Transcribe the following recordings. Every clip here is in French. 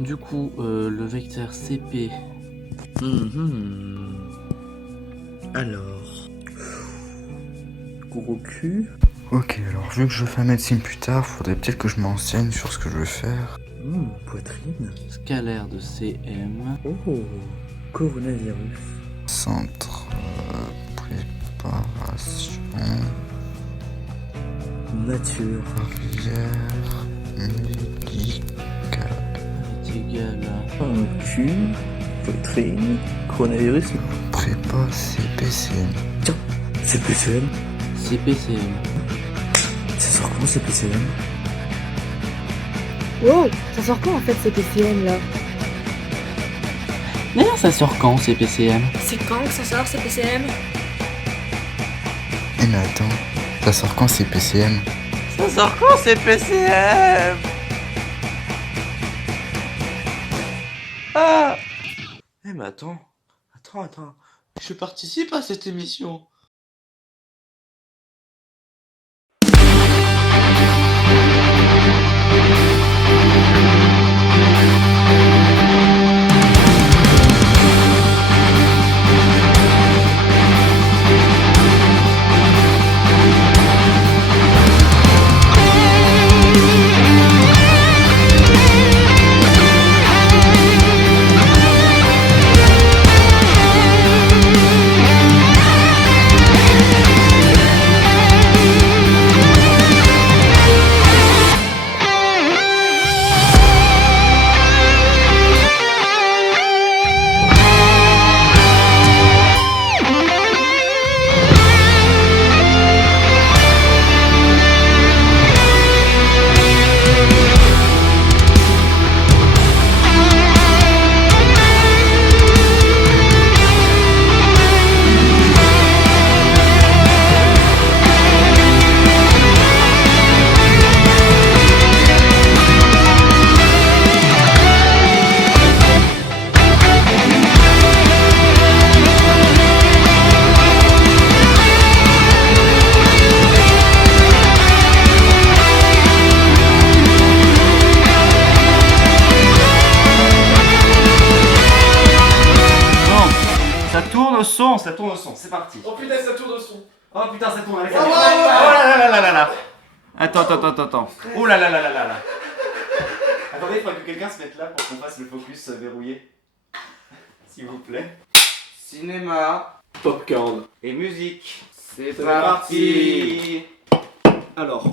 Du coup, le vecteur CP. Alors, gros cul. Ok, alors vu que je fais médecine plus tard, faudrait peut-être que je m'enseigne sur ce que je veux faire. Poitrine. Scalaire de CM. Oh, coronavirus. Centre préparation Nature. carrière médicale. Est égal à... Cul. Poitrine. Coronavirus. Prépa CPCM. Tiens, c'est PCM. CPCM. Ça sort comment c'est PCM? Oh, ça sort quand en fait ces PCM là? D'ailleurs, ça sort quand CPCM? C'est quand que ça sort ces PCM? Eh mais attends, ça sort quand CPCM? Ça sort quand CPCM? Ah! Eh mais attends. Je participe à cette émission. Ça tourne au son, c'est parti. Oh putain, ça tourne au son. Oh putain, ça tourne à la Oh, caméra. ouais, ouais, ouais. Oh là là là là là. Attends. Oh là là là là là. Attendez, il faudrait que quelqu'un se mette là pour qu'on fasse le focus verrouillé. S'il vous plaît. Cinéma Popcorn. et musique. C'est parti. Alors,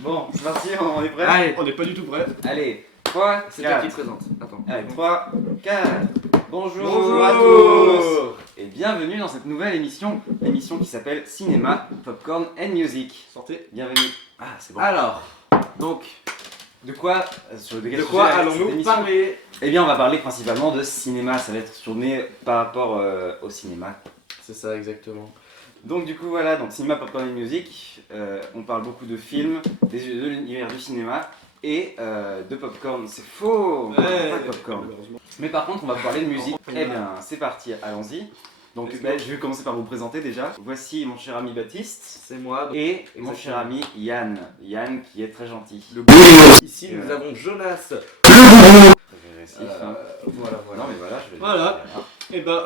bon, c'est parti, on est prêt? Allez, on n'est pas du tout prêt. Allez, 3, C'est toi qui 4. présente. Attends. Allez, 3, 4. Bonjour, Bonjour à tous et bienvenue dans cette nouvelle émission qui s'appelle Cinéma, Popcorn and Music. Sortez. Bienvenue. Ah, c'est bon. Alors, donc, De quoi, sur quel de sujet quoi cette allons-nous émission parler? Eh bien, on va parler principalement de cinéma, ça va être tourné par rapport au cinéma. C'est ça, exactement. Donc du coup voilà, donc cinéma, popcorn et musique, on parle beaucoup de films, de l'univers du cinéma et de popcorn. C'est faux, on parle pas de popcorn. malheureusement. Mais par contre on va parler de musique. Oh, Eh bien c'est parti, allons-y. Donc Let's bah, go. je vais commencer par vous présenter déjà. Voici mon cher ami Baptiste C'est moi. et mon Exactement. cher ami Yann. Yann qui est très gentil. Ici, nous avons Jonas. Très agressif, hein. Voilà. Non mais voilà, je vais Voilà. Et ben,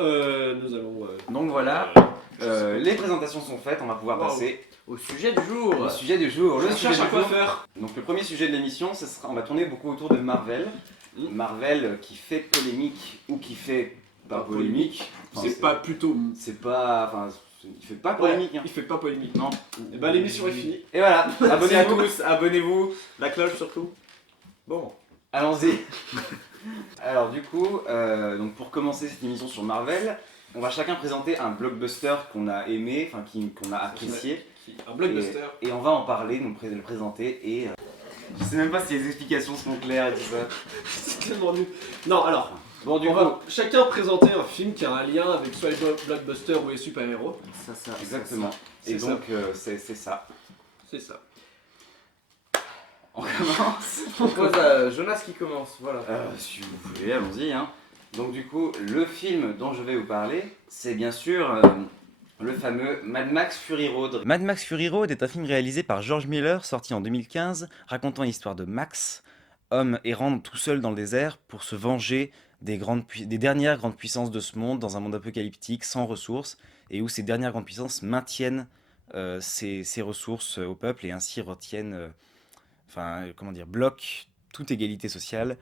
nous allons Donc voilà, les présentations sont faites, on va pouvoir Wow. passer au sujet du jour. au sujet du jour. Le Je sujet cherche du un jour. coiffeur. Donc le premier sujet de l'émission, on va tourner beaucoup autour de Marvel. Marvel qui fait polémique ou qui fait pas polémique. Enfin, C'est pas plutôt. C'est pas. Enfin, il fait pas polémique. Hein. Il fait pas polémique. Non. Et ben, l'émission est finie. Et voilà, Abonnez à abonnez-vous. tous, abonnez-vous. La cloche surtout. Bon. Allons-y. Alors du coup, donc pour commencer cette émission sur Marvel, on va chacun présenter un blockbuster qu'on a aimé, enfin qu'on a apprécié. Un blockbuster. Et on va en parler, le présenter et. Je sais même pas si les explications sont claires et tout ça. C'est tellement nul. Non, alors. Bon du On coup. va chacun présenter un film qui a un lien avec soit les blockbusters ou les super-héros. Ça. Exactement. C'est Et ça. donc c'est ça. C'est ça. On commence. Je propose à Jonas qui commence, voilà. Si vous voulez, allons-y. Hein. Donc du coup, le film dont je vais vous parler, c'est bien sûr le fameux Mad Max Fury Road. Mad Max Fury Road est un film réalisé par George Miller, sorti en 2015, racontant l'histoire de Max, homme errant tout seul dans le désert pour se venger des dernières grandes puissances de ce monde, dans un monde apocalyptique, sans ressources, et où ces dernières grandes puissances maintiennent ces ressources au peuple et ainsi retiennent, comment dire, bloquent toute égalité sociale.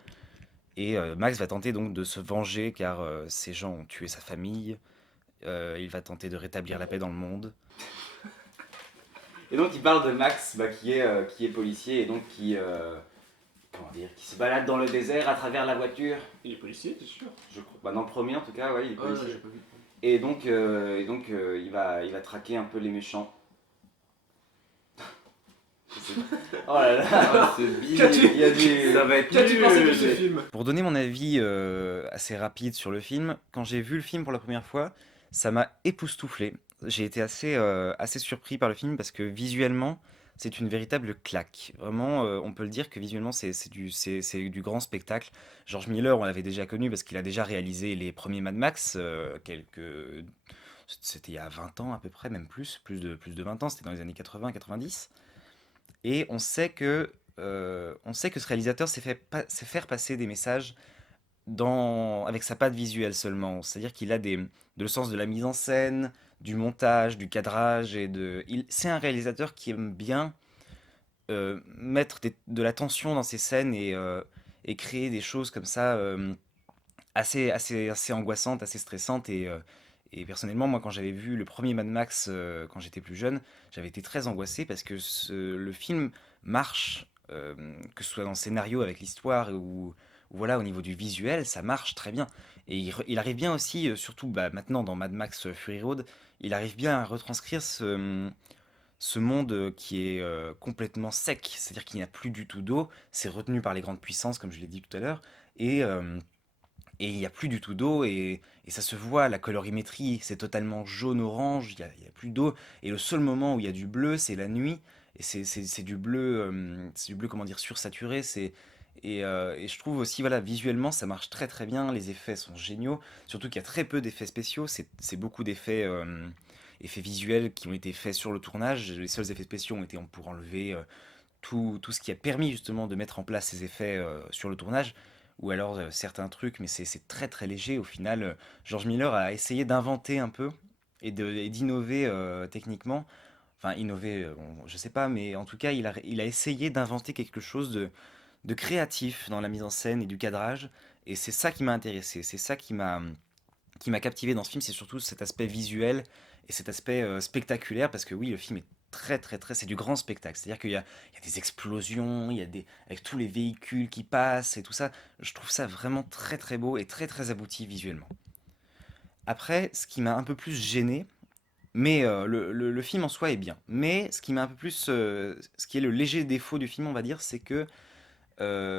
Et Max va tenter donc de se venger car ces gens ont tué sa famille. Il va tenter de rétablir la paix dans le monde. Et donc il parle de Max qui est policier et donc qui se balade dans le désert à travers la voiture. Il est policier, t'es sûr? Je crois. Dans le premier en tout cas, ouais, il est Ah, non, policier. j'ai pas vu. Et donc il va traquer un peu les méchants. Oh là là, Ah, c'est bizarre. Qu'as-tu- il y a du... Ça va être Qu'as-tu pensé de ce nul. film? Pour donner mon avis assez rapide sur le film, quand j'ai vu le film pour la première fois, ça m'a époustouflé. J'ai été assez surpris par le film parce que visuellement, c'est une véritable claque. Vraiment, on peut le dire que visuellement, c'est du grand spectacle. George Miller, on l'avait déjà connu parce qu'il a déjà réalisé les premiers Mad Max, c'était il y a 20 ans à peu près, même plus de 20 ans, c'était dans les années 80-90. Et on sait que ce réalisateur sait faire passer des messages avec sa patte visuelle seulement. C'est-à-dire qu'il a de le sens de la mise en scène, du montage, du cadrage. C'est un réalisateur qui aime bien mettre de la tension dans ses scènes et créer des choses comme ça assez angoissantes, assez stressantes. Et personnellement, moi, quand j'avais vu le premier Mad Max quand j'étais plus jeune, j'avais été très angoissé parce que le film marche, que ce soit dans le scénario avec l'histoire ou voilà, au niveau du visuel, ça marche très bien. Et il arrive bien aussi, surtout maintenant dans Mad Max Fury Road, il arrive bien à retranscrire ce monde qui est complètement sec, c'est-à-dire qu'il n'y a plus du tout d'eau, c'est retenu par les grandes puissances, comme je l'ai dit tout à l'heure, et, euh, et il n'y a plus du tout d'eau, et ça se voit, la colorimétrie, c'est totalement jaune-orange, il y a plus d'eau, et le seul moment où il y a du bleu, c'est la nuit, et c'est du bleu, comment dire, sursaturé, et je trouve aussi, voilà, visuellement, ça marche très très bien, les effets sont géniaux, surtout qu'il y a très peu d'effets spéciaux, c'est beaucoup d'effets effets visuels qui ont été faits sur le tournage, les seuls effets spéciaux ont été pour enlever tout ce qui a permis justement de mettre en place ces effets sur le tournage, ou alors certains trucs, mais c'est très très léger. Au final, George Miller a essayé d'inventer un peu et d'innover techniquement. Enfin, innover, je sais pas, mais en tout cas, il a essayé d'inventer quelque chose de créatif dans la mise en scène et du cadrage. Et c'est ça qui m'a intéressé, c'est ça qui m'a captivé dans ce film, c'est surtout cet aspect visuel et cet aspect spectaculaire, parce que oui, le film est très très très, c'est du grand spectacle, c'est-à-dire qu'il y a des explosions, avec tous les véhicules qui passent et tout ça, je trouve ça vraiment très très beau et très très abouti visuellement. Après, ce qui m'a un peu plus gêné, mais le film en soi est bien, mais ce qui m'a un peu plus, ce qui est le léger défaut du film, on va dire, c'est que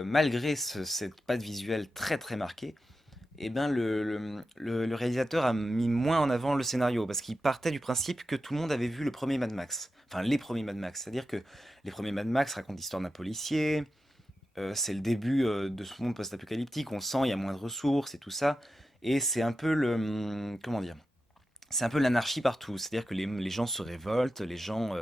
malgré cette patte visuelle très très marquée, eh ben le réalisateur a mis moins en avant le scénario parce qu'il partait du principe que tout le monde avait vu le premier Mad Max. Enfin, les premiers Mad Max. C'est-à-dire que les premiers Mad Max racontent l'histoire d'un policier, c'est le début de ce monde post-apocalyptique, on sent il y a moins de ressources et tout ça. Et c'est un peu comment dire? C'est un peu l'anarchie partout. C'est-à-dire que les gens se révoltent, les gens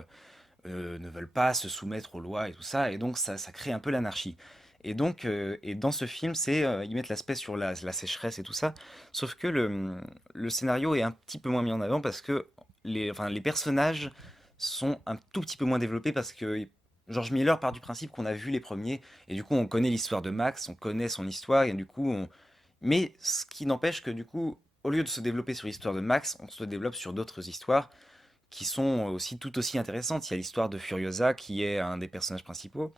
ne veulent pas se soumettre aux lois et tout ça, et donc ça crée un peu l'anarchie. Et donc, et dans ce film, ils mettent l'aspect sur la sécheresse et tout ça, sauf que le scénario est un petit peu moins mis en avant parce que les personnages sont un tout petit peu moins développés parce que George Miller part du principe qu'on a vu les premiers, et du coup on connaît l'histoire de Max, on connaît son histoire, et du coup mais ce qui n'empêche que du coup, au lieu de se développer sur l'histoire de Max, on se développe sur d'autres histoires qui sont aussi tout aussi intéressantes. Il y a l'histoire de Furiosa qui est un des personnages principaux,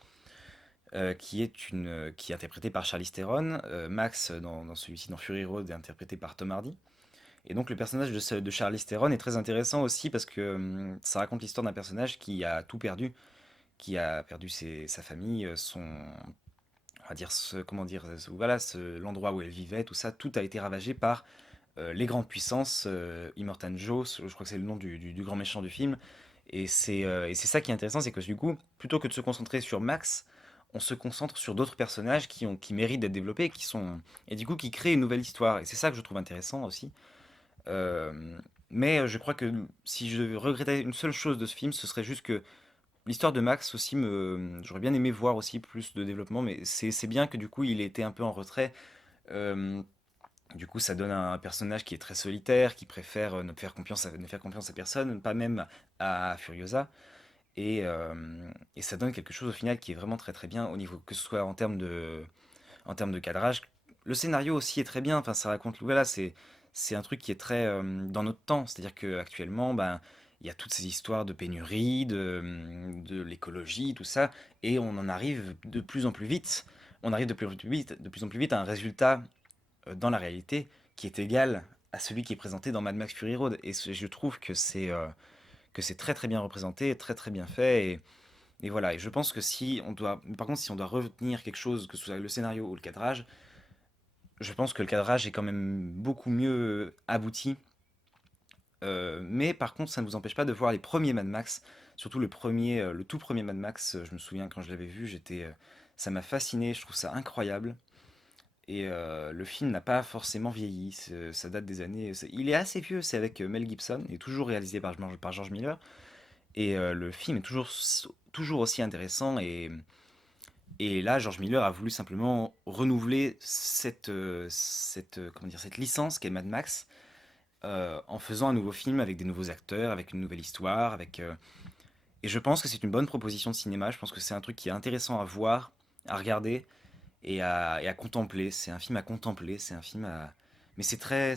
qui est interprété par Charlize Theron. Max dans celui-ci, dans Fury Road, est interprété par Tom Hardy. Et donc le personnage de Charlize Theron est très intéressant aussi parce que ça raconte l'histoire d'un personnage qui a tout perdu, qui a perdu sa famille, on va dire comment dire, voilà, l'endroit où elle vivait, tout ça, tout a été ravagé par les grandes puissances, Immortan Joe, je crois que c'est le nom du grand méchant du film. Et c'est ça qui est intéressant, c'est que du coup, plutôt que de se concentrer sur Max, on se concentre sur d'autres personnages qui méritent d'être développés, et du coup qui créent une nouvelle histoire. Et c'est ça que je trouve intéressant aussi. Mais je crois que si je regrettais une seule chose de ce film, ce serait juste que L'histoire de Max aussi j'aurais bien aimé voir aussi plus de développement, mais c'est bien que du coup il ait été un peu en retrait. Euh, du coup, ça donne un personnage qui est très solitaire, qui préfère ne faire confiance à personne, pas même à Furiosa. Et ça donne quelque chose au final qui est vraiment très très bien au niveau que ce soit en termes de cadrage. Le scénario aussi est très bien. Enfin, ça raconte voilà, c'est un truc qui est très dans notre temps. C'est-à-dire qu'actuellement, ben il y a toutes ces histoires de pénurie, de l'écologie, tout ça, et on en arrive de plus en plus vite. On arrive de plus en plus vite à un résultat dans la réalité qui est égal à celui qui est présenté dans Mad Max Fury Road. Et je trouve que c'est très très bien représenté, très très bien fait. Et voilà, et je pense que si on doit, par contre, si on doit retenir quelque chose, que ce soit le scénario ou le cadrage, je pense que le cadrage est quand même beaucoup mieux abouti. Mais par contre, ça ne nous empêche pas de voir les premiers Mad Max, surtout le tout premier Mad Max. Je me souviens quand je l'avais vu, ça m'a fasciné. Je trouve ça incroyable. Et le film n'a pas forcément vieilli. Ça date des années. Il est assez vieux. C'est avec Mel Gibson et toujours réalisé par George Miller. Et le film est toujours aussi intéressant. Et là, George Miller a voulu simplement renouveler comment dire, cette licence qu'est Mad Max en faisant un nouveau film avec des nouveaux acteurs, avec une nouvelle histoire. Et je pense que c'est une bonne proposition de cinéma. Je pense que c'est un truc qui est intéressant à voir, à regarder et à contempler. C'est un film à contempler. C'est un film à. Mais c'est très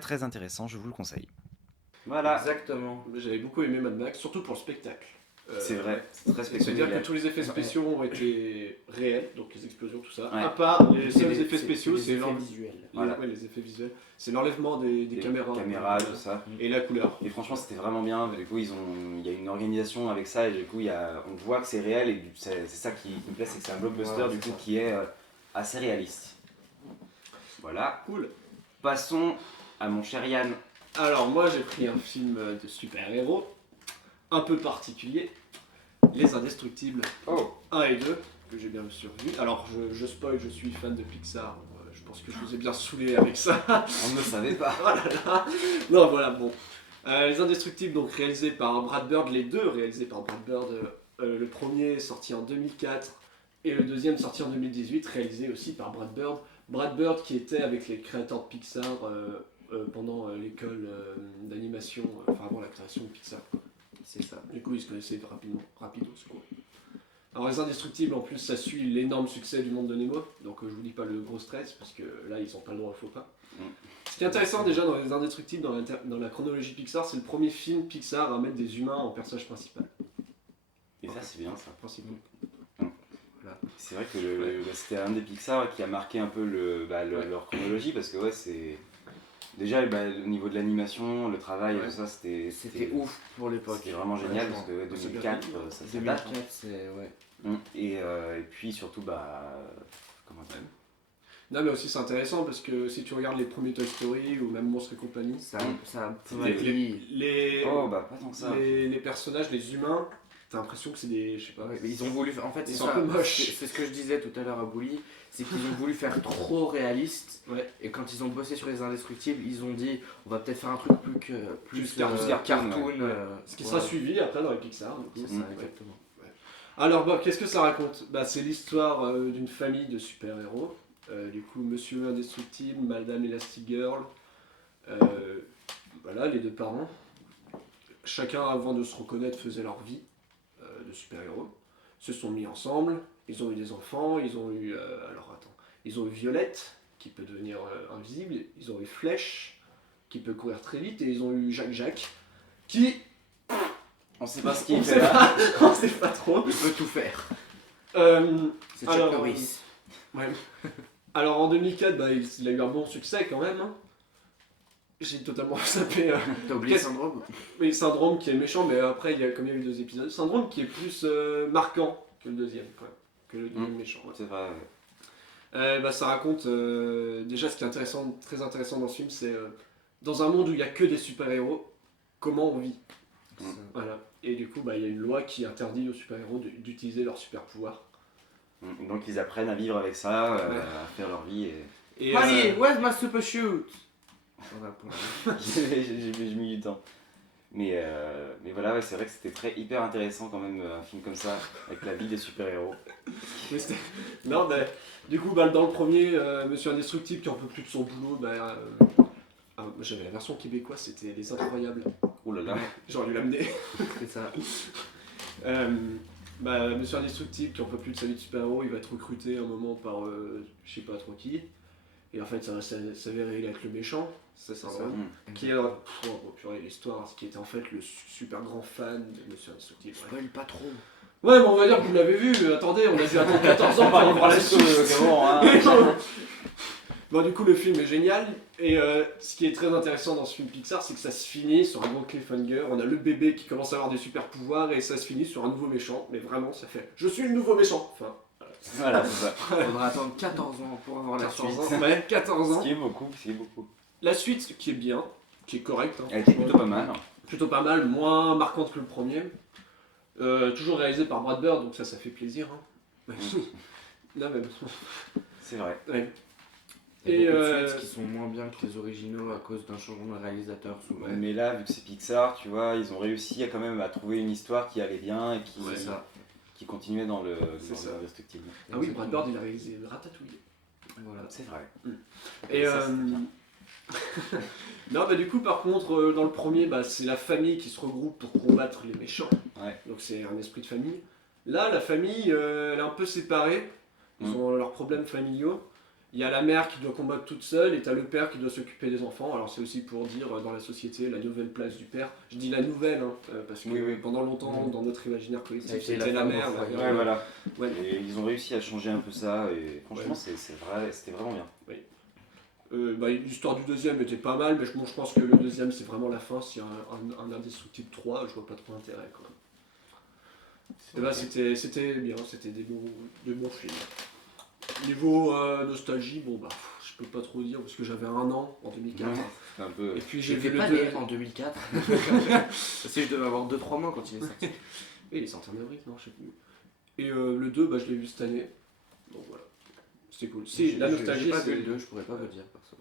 très intéressant. Je vous le conseille. Voilà, Exactement. J'avais beaucoup aimé Mad Max, surtout pour le spectacle. c'est vrai, c'est très C'est-à-dire spectaculaire. que tous les effets spéciaux ont été réels, donc les explosions, tout ça. Ouais. À part les C'est seuls les- effets spéciaux, c'est effets visuels. Voilà. les effets visuels. C'est l'enlèvement des caméras. Caméras, tout ça. Et la couleur. Et franchement, c'était vraiment bien. Du coup, il y a une organisation avec ça et du coup, on voit que c'est réel et c'est ça qui me plaît, c'est que c'est un blockbuster Ouais, du c'est coup ça. qui est assez réaliste. Voilà. Cool. Passons à mon cher Yann. Alors moi j'ai pris un film de super-héros, un peu particulier, Les Indestructibles Oh, 1 et 2, que j'ai bien sûr vu. Alors je spoil, je suis fan de Pixar, je pense que je vous ai bien saoulé avec ça. on ne le savait pas. Oh là là. Non voilà, bon. Les Indestructibles, donc réalisés par Brad Bird, les deux réalisés par Brad Bird. Le premier sorti en 2004 et le deuxième sorti en 2018, réalisé aussi par Brad Bird. Brad Bird qui était avec les créateurs de Pixar pendant l'école d'animation, enfin avant la création de Pixar. C'est ça. Du coup, ils se connaissaient rapidos quoi. Alors Les Indestructibles, en plus, ça suit l'énorme succès du Monde de Nemo, donc je vous dis pas le gros stress, parce que là, ils ont pas le droit au faux pas. Ce qui est intéressant déjà dans Les Indestructibles, dans la chronologie Pixar, c'est le premier film Pixar à mettre des humains en personnage principal. Et ça, c'est bien ça. Principalement. C'est vrai que c'était un des Pixar qui a marqué un peu leur chronologie parce que ouais, c'est. Déjà, au niveau de l'animation, le travail et Ouais. tout ça, C'était ouf pour l'époque. C'était vraiment génial parce que ouais, C'est 2004, bien. ça date. 2004, c'est. Ouais. Et puis surtout, comment dire. Non, mais aussi c'est intéressant parce que si tu regardes les premiers Toy Story ou même Monstres et compagnie, Ça a un peu C'était- mal vieilli. Oh, pas tant que ça. les personnages, les humains, t'as l'impression que c'est des. Je sais pas. Ouais, mais ils ont voulu. En fait, Ils c'est sont ça. un peu moches. C'est ce que je disais tout à l'heure à Bouli, c'est qu'ils ont voulu faire trop réaliste. Ouais. Et quand ils ont bossé sur les Indestructibles, ils ont dit on va peut-être faire un truc plus cartoon, cartoon. ouais. Ce qui sera suivi après dans les Pixar. du coup. C'est ça, Ouais. exactement. Alors, qu'est-ce que ça raconte? C'est l'histoire d'une famille de super-héros. Du coup, Monsieur Indestructible, Madame Elastigirl, voilà, les deux parents. Chacun, avant de se reconnaître, faisait leur vie de super-héros. Se sont mis ensemble, ils ont eu des enfants, ils ont eu. Ils ont eu Violette, qui peut devenir invisible, ils ont eu Flèche, qui peut courir très vite, et ils ont eu Jacques, qui. On sait pas ce On qu'il sait fait là. pas, on sait pas trop. Il peut tout faire. C'est Chuck Alors, Norris. Ouais. Alors en 2004, il a eu un bon succès quand même. Hein. J'ai totalement zappé. T'as oublié qu'est-ce- Syndrome? Oui, Syndrome qui est méchant, mais après il y a comme il y a eu 2 épisodes. Syndrome qui est plus marquant que le deuxième, quand même. Que le deuxième méchant. Ouais. C'est vrai. Ça raconte déjà ce qui est intéressant, très intéressant dans ce film, c'est dans un monde où il n'y a que des super-héros, comment on vit. Voilà. Et du coup, il y a une loi qui interdit aux super-héros d'utiliser leurs super-pouvoirs. Donc ils apprennent à vivre avec ça, Ouais. à faire leur vie. Et... Et, Honey, where's my super shoot? j'ai mis du temps. Mais voilà, ouais, c'est vrai que c'était hyper intéressant quand même, un film comme ça, avec la vie des super-héros. Mais non, mais du coup, dans le premier, Monsieur Indestructible qui en peut plus de son boulot, j'avais la version québécoise, c'était Les Incroyables. Oh là là. J'aurais dû l'amener. C'est ça. Monsieur Indestructible qui en peut plus de sa vie de super-héros, il va être recruté un moment par je sais pas trop qui. Et en fait, ça va s'avérer être le méchant, c'est ça. Qui est purée, l'histoire, ce qui était en fait le super grand fan de Monsieur Indestructible. Spoil pas trop. Ouais, mais on va dire que vous l'avez vu, attendez, on a dû attendre 14 ans pour aller voir la suite. Bon, du coup, le film est génial, et ce qui est très intéressant dans ce film Pixar, c'est que ça se finit sur un gros cliffhanger. On a le bébé qui commence à avoir des super pouvoirs, et ça se finit sur un nouveau méchant, mais vraiment, ça fait « Je suis le nouveau méchant !» Enfin, voilà, c'est ça. Il faudra attendre 14 ans pour avoir la 14 suite. ans. Ouais, 14 ans. Ce qui est beaucoup, La suite, qui est bien, qui est correcte. Hein, Elle était plutôt pas mal. Plutôt pas mal, moins marquante que le premier. Toujours réalisé par Brad Bird, donc ça fait plaisir. Hein. Là même. C'est vrai. Ouais. Il y a beaucoup de suites qui sont moins bien que les originaux à cause d'un changement de réalisateur souvent. Mais là, vu que c'est Pixar, tu vois, ils ont réussi quand même à trouver une histoire qui allait bien et qui continuait dans l'indestructible. Ah oui, Brad Bird il a réalisé Ratatouille. Voilà, c'est vrai. Et non, du coup, par contre, dans le premier, c'est la famille qui se regroupe pour combattre les méchants. Ouais. Donc c'est un esprit de famille. Là, la famille, elle est un peu séparée. Ils ont leurs problèmes familiaux. Il y a la mère qui doit combattre toute seule et t'as le père qui doit s'occuper des enfants. Alors c'est aussi pour dire dans la société la nouvelle place du père. Je dis la nouvelle parce que pendant longtemps dans notre imaginaire collectif c'était la mère. Ouais, voilà. Ouais. Et ils ont réussi à changer un peu ça et franchement c'était vraiment bien. Oui. L'histoire du deuxième était pas mal, mais je pense que le deuxième c'est vraiment la fin. S'il y a un Indestructible 3, je vois pas trop l'intérêt quand même. C'était bien, c'était de bons films. Niveau nostalgie, je peux pas trop dire parce que j'avais 1 an en 2004. Un peu... Et puis j'ai vu le le 2 en 2004. Parce que je devais avoir 2-3 mois quand il est sorti. Et il est sorti en avril, non, je sais plus. Et le 2, je l'ai vu cette année. Donc voilà. C'était cool. La nostalgie, j'ai pas vu le 2, je pourrais pas vous dire perso.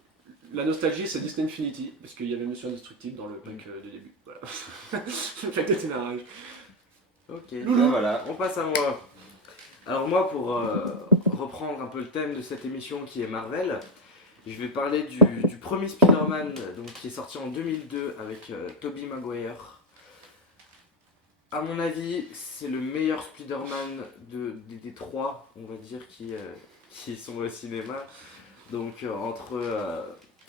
La nostalgie, c'est Disney Infinity, parce qu'il y avait Monsieur Indestructible dans le pack de début. Voilà. Le pack de démarrage. Ok, voilà, on passe à moi. Alors moi, pour reprendre un peu le thème de cette émission qui est Marvel, je vais parler du premier Spider-Man qui est sorti en 2002 avec Tobey Maguire. À mon avis, c'est le meilleur Spider-Man des 3, on va dire, qui sont au cinéma. Donc entre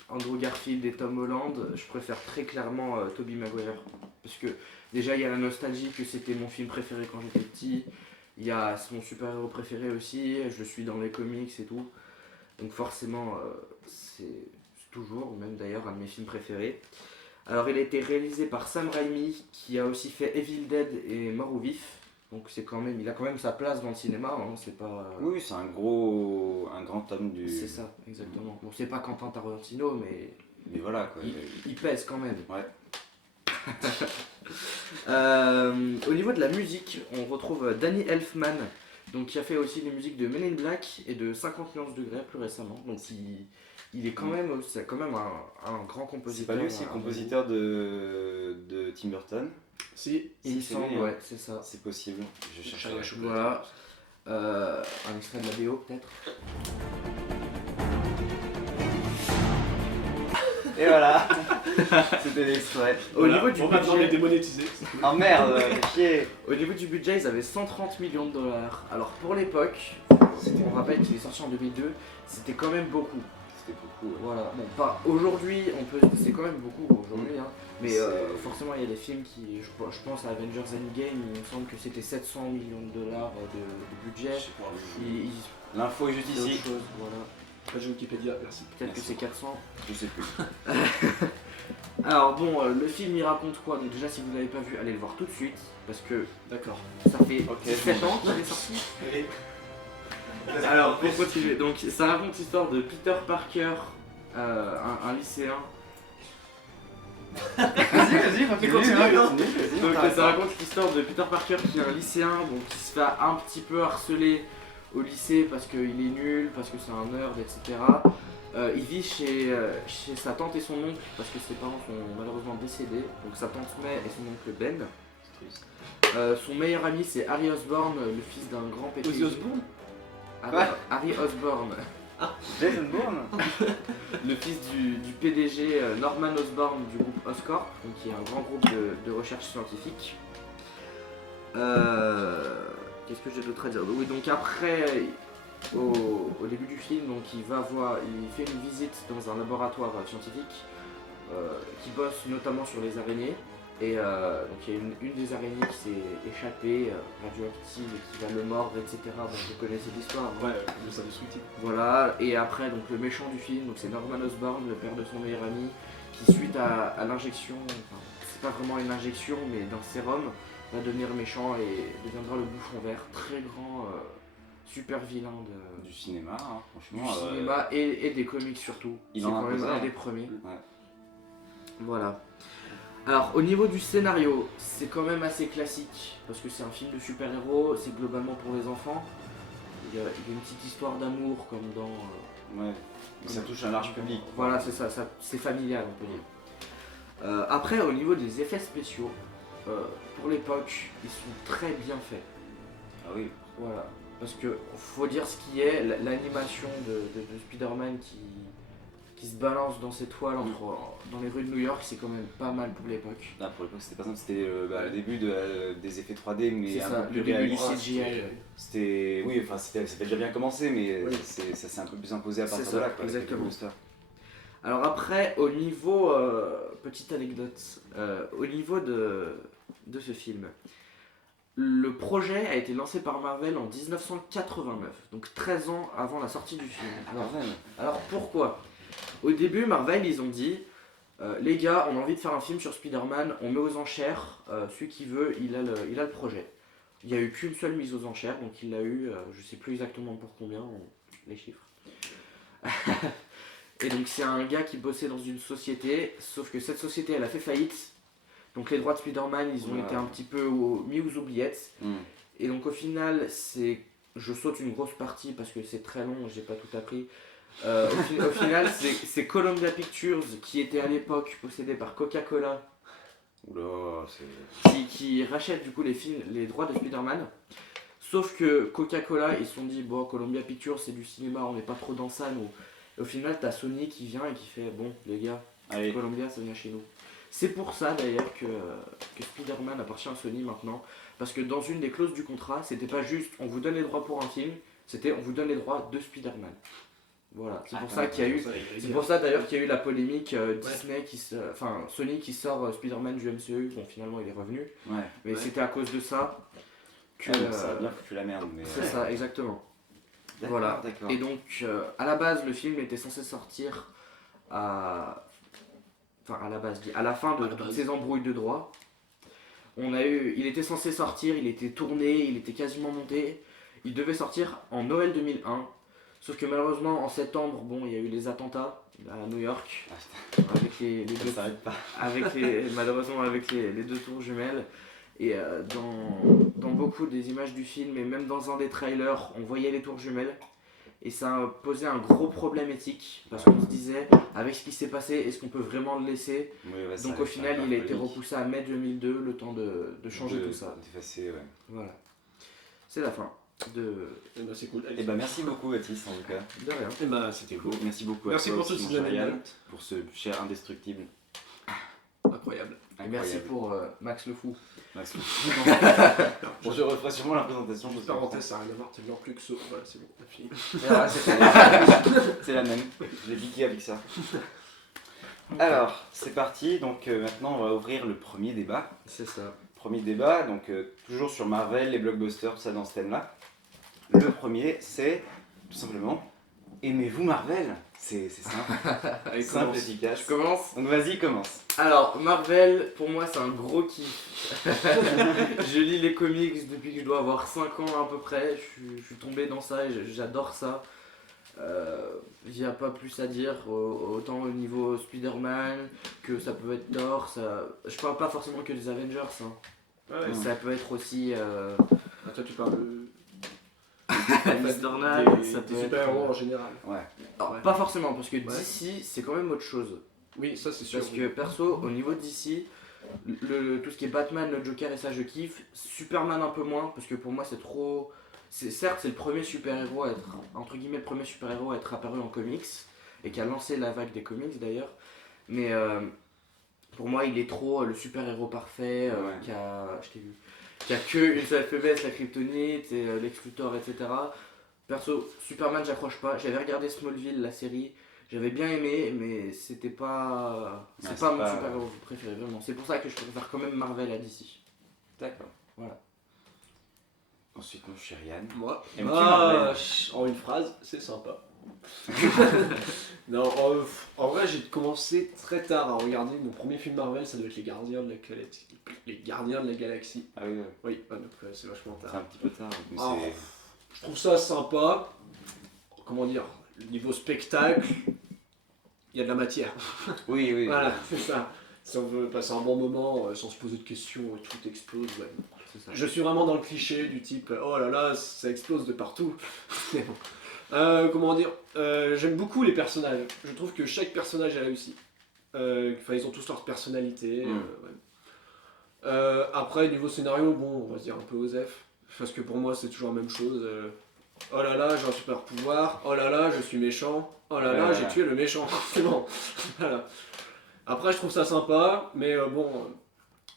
Andrew Garfield et Tom Holland, je préfère très clairement Tobey Maguire. Parce que déjà, il y a la nostalgie que c'était mon film préféré quand j'étais petit. Il y a mon super-héros préféré aussi, je le suis dans les comics et tout. Donc forcément, c'est toujours, même d'ailleurs, un de mes films préférés. Alors il a été réalisé par Sam Raimi, qui a aussi fait Evil Dead et Mort ou Vif. Donc il a quand même sa place dans le cinéma, hein, c'est pas... Oui, c'est un grand tome du... C'est ça, exactement. Bon, c'est pas Quentin Tarantino, mais voilà quoi. Il pèse quand même. Ouais. Au niveau de la musique, on retrouve Danny Elfman, qui a fait aussi les musiques de Men in Black et de 50 nuances degrés plus récemment. Donc il est quand même, un grand compositeur. C'est pas lui aussi le compositeur de Tim Burton? Si, il semble, ouais, c'est ça. C'est possible, je cherche la chocolat. Voilà, un extrait de la BO peut-être. Et voilà. C'était l'extrait. Au niveau du budget, on est démonétisé. Oh merde, chier. Au niveau du budget, ils avaient 130 millions de dollars. Alors pour l'époque, on rappelle qu'il est sorti en 2002, c'était quand même beaucoup. C'était beaucoup. Ouais. Voilà. Bon, pas aujourd'hui, c'est quand même beaucoup aujourd'hui, hein. Mais forcément, il y a des films qui, je pense à Avengers Endgame, il me semble que c'était 700 millions de dollars de budget. L'info est juste ici. Voilà. Page Wikipédia, merci. Peut-être que c'est 400. Je sais plus. Alors bon, le film il raconte quoi? Donc déjà si vous l'avez pas vu, allez le voir tout de suite. Parce que d'accord, ça fait 7 ans qu'il est sorti. Alors pour continuer, donc ça raconte l'histoire de Peter Parker, un lycéen. Vas-y, continue. Donc ça raconte l'histoire de Peter Parker qui est un lycéen qui se fait un petit peu harceler au lycée parce qu'il est nul, parce que c'est un nerd, etc. Il vit chez sa tante et son oncle parce que ses parents sont malheureusement décédés. Donc sa tante May et son oncle Ben. Son meilleur ami c'est Harry Osborn, le fils d'un grand PDG. Ozzy Osbourne Harry Osborn, Jason Bourne. le fils du PDG Norman Osborn du groupe Oscorp, donc qui est un grand groupe de recherche scientifique. Qu'est-ce que j'ai d'autre à dire? Oui, donc après, au début du film, donc il fait une visite dans un laboratoire scientifique qui bosse notamment sur les araignées. Et donc il y a une des araignées qui s'est échappée, radioactive, et qui va le mordre, etc. Donc vous connaissez l'histoire. Ouais, les indestructibles. Voilà, et après donc le méchant du film, donc c'est Norman Osborn, le père de son meilleur ami, qui suite à l'injection, enfin, c'est pas vraiment une injection, mais d'un sérum, va devenir méchant et deviendra le bouffon vert, très grand, super vilain Du cinéma, hein, du franchement. cinéma et des comics surtout. Il C'est en a quand même imposé, un hein. des premiers. Ouais. Voilà. Alors au niveau du scénario, c'est quand même assez classique, parce que c'est un film de super-héros, c'est globalement pour les enfants. Il y a une petite histoire d'amour comme dans... Ouais. Mais ça touche un large public. Voilà, c'est ça, c'est familial on peut dire. Après au niveau des effets spéciaux, pour l'époque, ils sont très bien faits. Ah oui. Voilà. Parce que faut dire ce qui est, l'animation de Spider-Man qui se balance dans ses toiles dans les rues de New York, c'est quand même pas mal pour l'époque. Ah, pour l'époque c'était pas simple, c'était le début des effets 3D mais C'est un ça, peu plus le début du réaliste. CGI. C'était. Oui, enfin ça avait déjà bien commencé mais Oui. ça s'est un peu plus imposé à C'est partir ça, de là. Quoi, avec exactement. les blockbusters. Alors après, au niveau, petite anecdote, au niveau de ce film, le projet a été lancé par Marvel en 1989, donc 13 ans avant la sortie du film. Alors pourquoi? Au début, Marvel, ils ont dit, les gars, on a envie de faire un film sur Spider-Man, on met aux enchères, celui qui veut, il a le projet. Il n'y a eu qu'une seule mise aux enchères, donc il l'a eu, je sais plus exactement pour combien, les chiffres. Et donc c'est un gars qui bossait dans une société, sauf que cette société elle a fait faillite. Donc les droits de Spider-Man ils ont été un petit peu mis aux oubliettes. Et donc au final je saute une grosse partie parce que c'est très long, j'ai pas tout appris. Au final c'est Columbia Pictures qui était à l'époque possédée par Coca-Cola. Oula, c'est. Qui rachète du coup les droits de Spider-Man. Sauf que Coca-Cola ils se sont dit bon Columbia Pictures c'est du cinéma, on n'est pas trop dans ça nous. Et au final, t'as Sony qui vient et qui fait bon, les gars, Allez. Columbia, ça vient chez nous. C'est pour ça d'ailleurs que Spider-Man appartient à Sony maintenant. Parce que dans une des clauses du contrat, c'était pas juste on vous donne les droits pour un film, c'était on vous donne les droits de Spider-Man. Voilà, c'est pour ça qu'il y a eu. C'est pour ça d'ailleurs qu'il y a eu la polémique Disney Sony qui sort Spider-Man du MCU. Bon, finalement, il est revenu. Ouais. Mais c'était à cause de ça que. Ça a bien foutu la merde. Mais... C'est ça, exactement. D'accord, Voilà. d'accord. Et donc, à la base, le film était censé sortir à la fin de toutes ces embrouilles de droits. Il était censé sortir, il était tourné, il était quasiment monté. Il devait sortir en Noël 2001. Sauf que malheureusement, en septembre, bon, il y a eu les attentats à New York. Avec les Ça deux, s'arrête pas. malheureusement, avec les deux tours jumelles. Et dans beaucoup des images du film, et même dans un des trailers, on voyait les tours jumelles. Et ça a posé un gros problème éthique, parce qu'on se disait, avec ce qui s'est passé, est-ce qu'on peut vraiment le laisser? Oui, ouais, Donc au final, il a été repoussé à mai 2002, le temps de changer tout ça. D'effacer, ouais. Voilà. C'est la fin de... Et bah c'est cool. Et bah merci beaucoup Baptiste en tout cas. De rien. Et bah c'était cool. Merci beaucoup Merci à toi pour aussi, toutes mon ces cher Yann, anecdotes. pour ce cher indestructible. Incroyable. Et merci pour Max le Fou. Max. Bon, je referai sûrement la présentation. Petite parenthèse, ça n'a rien à voir, t'es bien plus que ça. Voilà, c'est bon, la fille. C'est la même. Je l'ai piqué avec ça. Alors, c'est parti. Donc maintenant, on va ouvrir le premier débat. C'est ça. Premier débat, donc toujours sur Marvel, les blockbusters, tout ça dans ce thème-là. Le premier, c'est tout simplement, aimez-vous Marvel? C'est simple. Allez, Simple, commence. efficace. Je commence. Donc vas-y, commence. Alors, Marvel, pour moi, c'est un gros kiff. Je lis les comics depuis que je dois avoir 5 ans à peu près. Je suis tombé dans ça et j'adore ça. Il n'y a pas plus à dire, autant au niveau Spider-Man que ça peut être Thor. Je parle pas forcément que des Avengers. Hein. Ouais, Ça peut être aussi. toi tu parles de. Alice Dornad, ça peut des être... super-héros en général. Ouais. Alors, Ouais. pas forcément, parce que Ouais. DC, c'est quand même autre chose. Oui, ça c'est sûr. Parce que perso, au niveau de DC, tout ce qui est Batman, le Joker et ça, je kiffe. Superman un peu moins, parce que pour moi, c'est trop... Certes, c'est le premier super-héros à être, entre guillemets, le premier super-héros à être apparu en comics, et qui a lancé la vague des comics d'ailleurs. Mais pour moi, il est trop le super-héros parfait, Ouais. qui a que une seule faiblesse, la kryptonite, et Lex Luthor, etc. Perso, Superman, j'accroche pas. J'avais regardé Smallville, la série, j'avais bien aimé, mais c'était pas. C'est Ouais, pas c'est mon pas- super-héros préféré, vraiment. C'est pour ça que je préfère quand même Marvel à DC. D'accord. Voilà. Ensuite, moi, je suis Ryan. Moi, Aimes-tu Marvel en une phrase, c'est sympa. Non, en vrai, j'ai commencé très tard à regarder. Mon premier film Marvel, ça doit être Les Gardiens de la Galaxie. Les Gardiens de la Galaxie. Ah oui, ouais. Oui, donc c'est vachement C'est tard. un petit peu tard. Mais Ah, c'est... je trouve ça sympa. Comment dire, niveau spectacle, il y a de la matière. Oui, oui. Voilà, c'est ça. Si on veut passer un bon moment sans se poser de questions, tout explose. Ouais. C'est ça. Je suis vraiment dans le cliché du type oh là là, ça explose de partout. Mais bon. Comment dire, j'aime beaucoup les personnages. Je trouve que chaque personnage a réussi. Enfin, ils ont tous leur personnalité. Ouais. Après, niveau scénario, bon, on va se dire un peu osef. Parce que pour moi, c'est toujours la même chose. Oh là là, j'ai un super pouvoir. Oh là là, je suis méchant. Oh là là, j'ai tué le méchant. C'est bon. Voilà. Après, je trouve ça sympa, mais bon,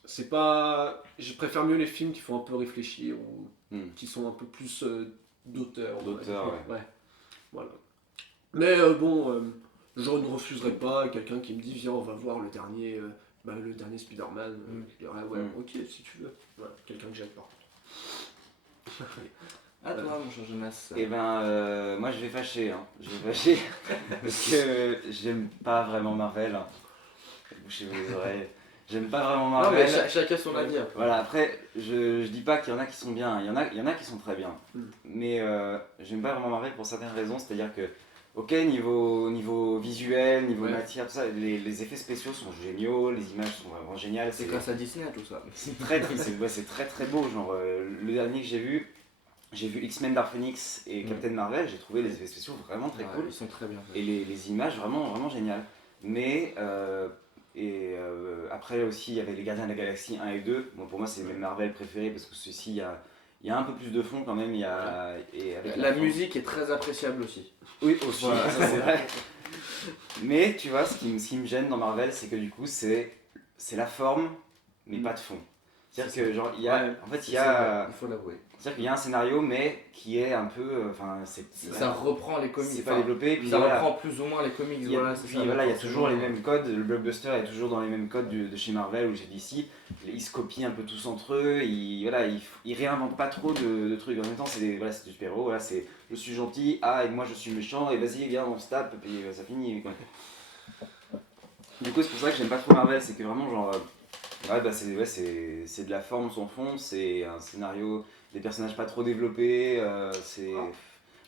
c'est pas. Je préfère mieux les films qui font un peu réfléchir ou qui sont un peu plus d'auteur. D'auteur, ouais. Voilà. Mais bon, je ne refuserai pas quelqu'un qui me dit viens, on va voir le dernier Spider-Man. Je dirais ouais, ok, si tu veux. Voilà, quelqu'un que j'aime par contre. À toi, mon cher Jonas. Et ben, moi je vais fâcher, hein. Je vais fâcher parce que j'aime pas vraiment Marvel. Hein. Bouchez vos oreilles. J'aime pas vraiment Non, Marvel. mais chacun son avis après. Voilà, après, je dis pas qu'il y en a qui sont bien, il y en a qui sont très bien. Mais j'aime pas vraiment Marvel pour certaines raisons, c'est-à-dire que, ok, niveau visuel, niveau matière, tout ça, les effets spéciaux sont géniaux, les images sont vraiment géniales. C'est grâce à Disney tout ça. C'est très, c'est très très beau, genre le dernier que j'ai vu X-Men Dark Phoenix et Captain Marvel, j'ai trouvé les effets spéciaux vraiment très cool. Ils sont très bien. Et les images vraiment, vraiment géniales. Mais après aussi il y avait les Gardiens de la Galaxie 1 et 2. Bon, pour moi c'est mes Marvel préférés parce que ceux-ci il y a un peu plus de fond quand même. Et avec La musique est très appréciable aussi. Oui aussi, voilà, ça c'est vrai. Mais tu vois, ce qui me gêne dans Marvel, c'est que du coup c'est la forme mais pas de fond. C'est-à-dire que genre il y a il faut l'avouer. C'est-à-dire qu'il y a un scénario mais qui est un peu ça reprend les comics. C'est pas développé, puis ça voilà. reprend plus ou moins les comics. Il y a toujours les mêmes codes, le blockbuster est toujours dans les mêmes codes de chez Marvel ou chez DC. Ils se copient un peu tous entre eux, ils réinventent pas trop de trucs. En même temps, c'est des super-héros, voilà, c'est je suis gentil, et moi je suis méchant, et vas-y, viens, on se tape, et puis ça finit. Quoi. Du coup, c'est pour ça que j'aime pas trop Marvel, c'est que vraiment, genre, c'est de la forme sans fond, c'est un scénario, des personnages pas trop développés, c'est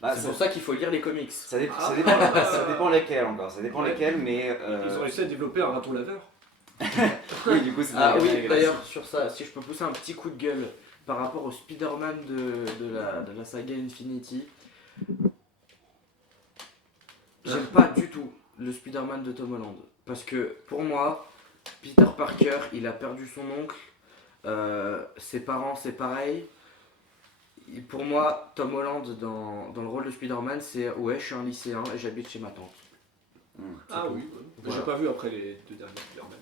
pour ça qu'il faut lire les comics. Ça dépend lesquels encore, ça dépend lesquels, mais... Ils ont réussi à développer un raton laveur. Oui, du coup, c'est oui, d'ailleurs, sur ça, si je peux pousser un petit coup de gueule par rapport au Spider-Man de la saga Infinity, j'aime pas du tout le Spider-Man de Tom Holland. Parce que pour moi, Peter Parker, il a perdu son oncle, ses parents, c'est pareil. Et pour moi, Tom Holland dans le rôle de Spider-Man, c'est ouais, je suis un lycéen et j'habite chez ma tante. Ah oui, Voilà. j'ai pas vu après les deux derniers Spider-Man.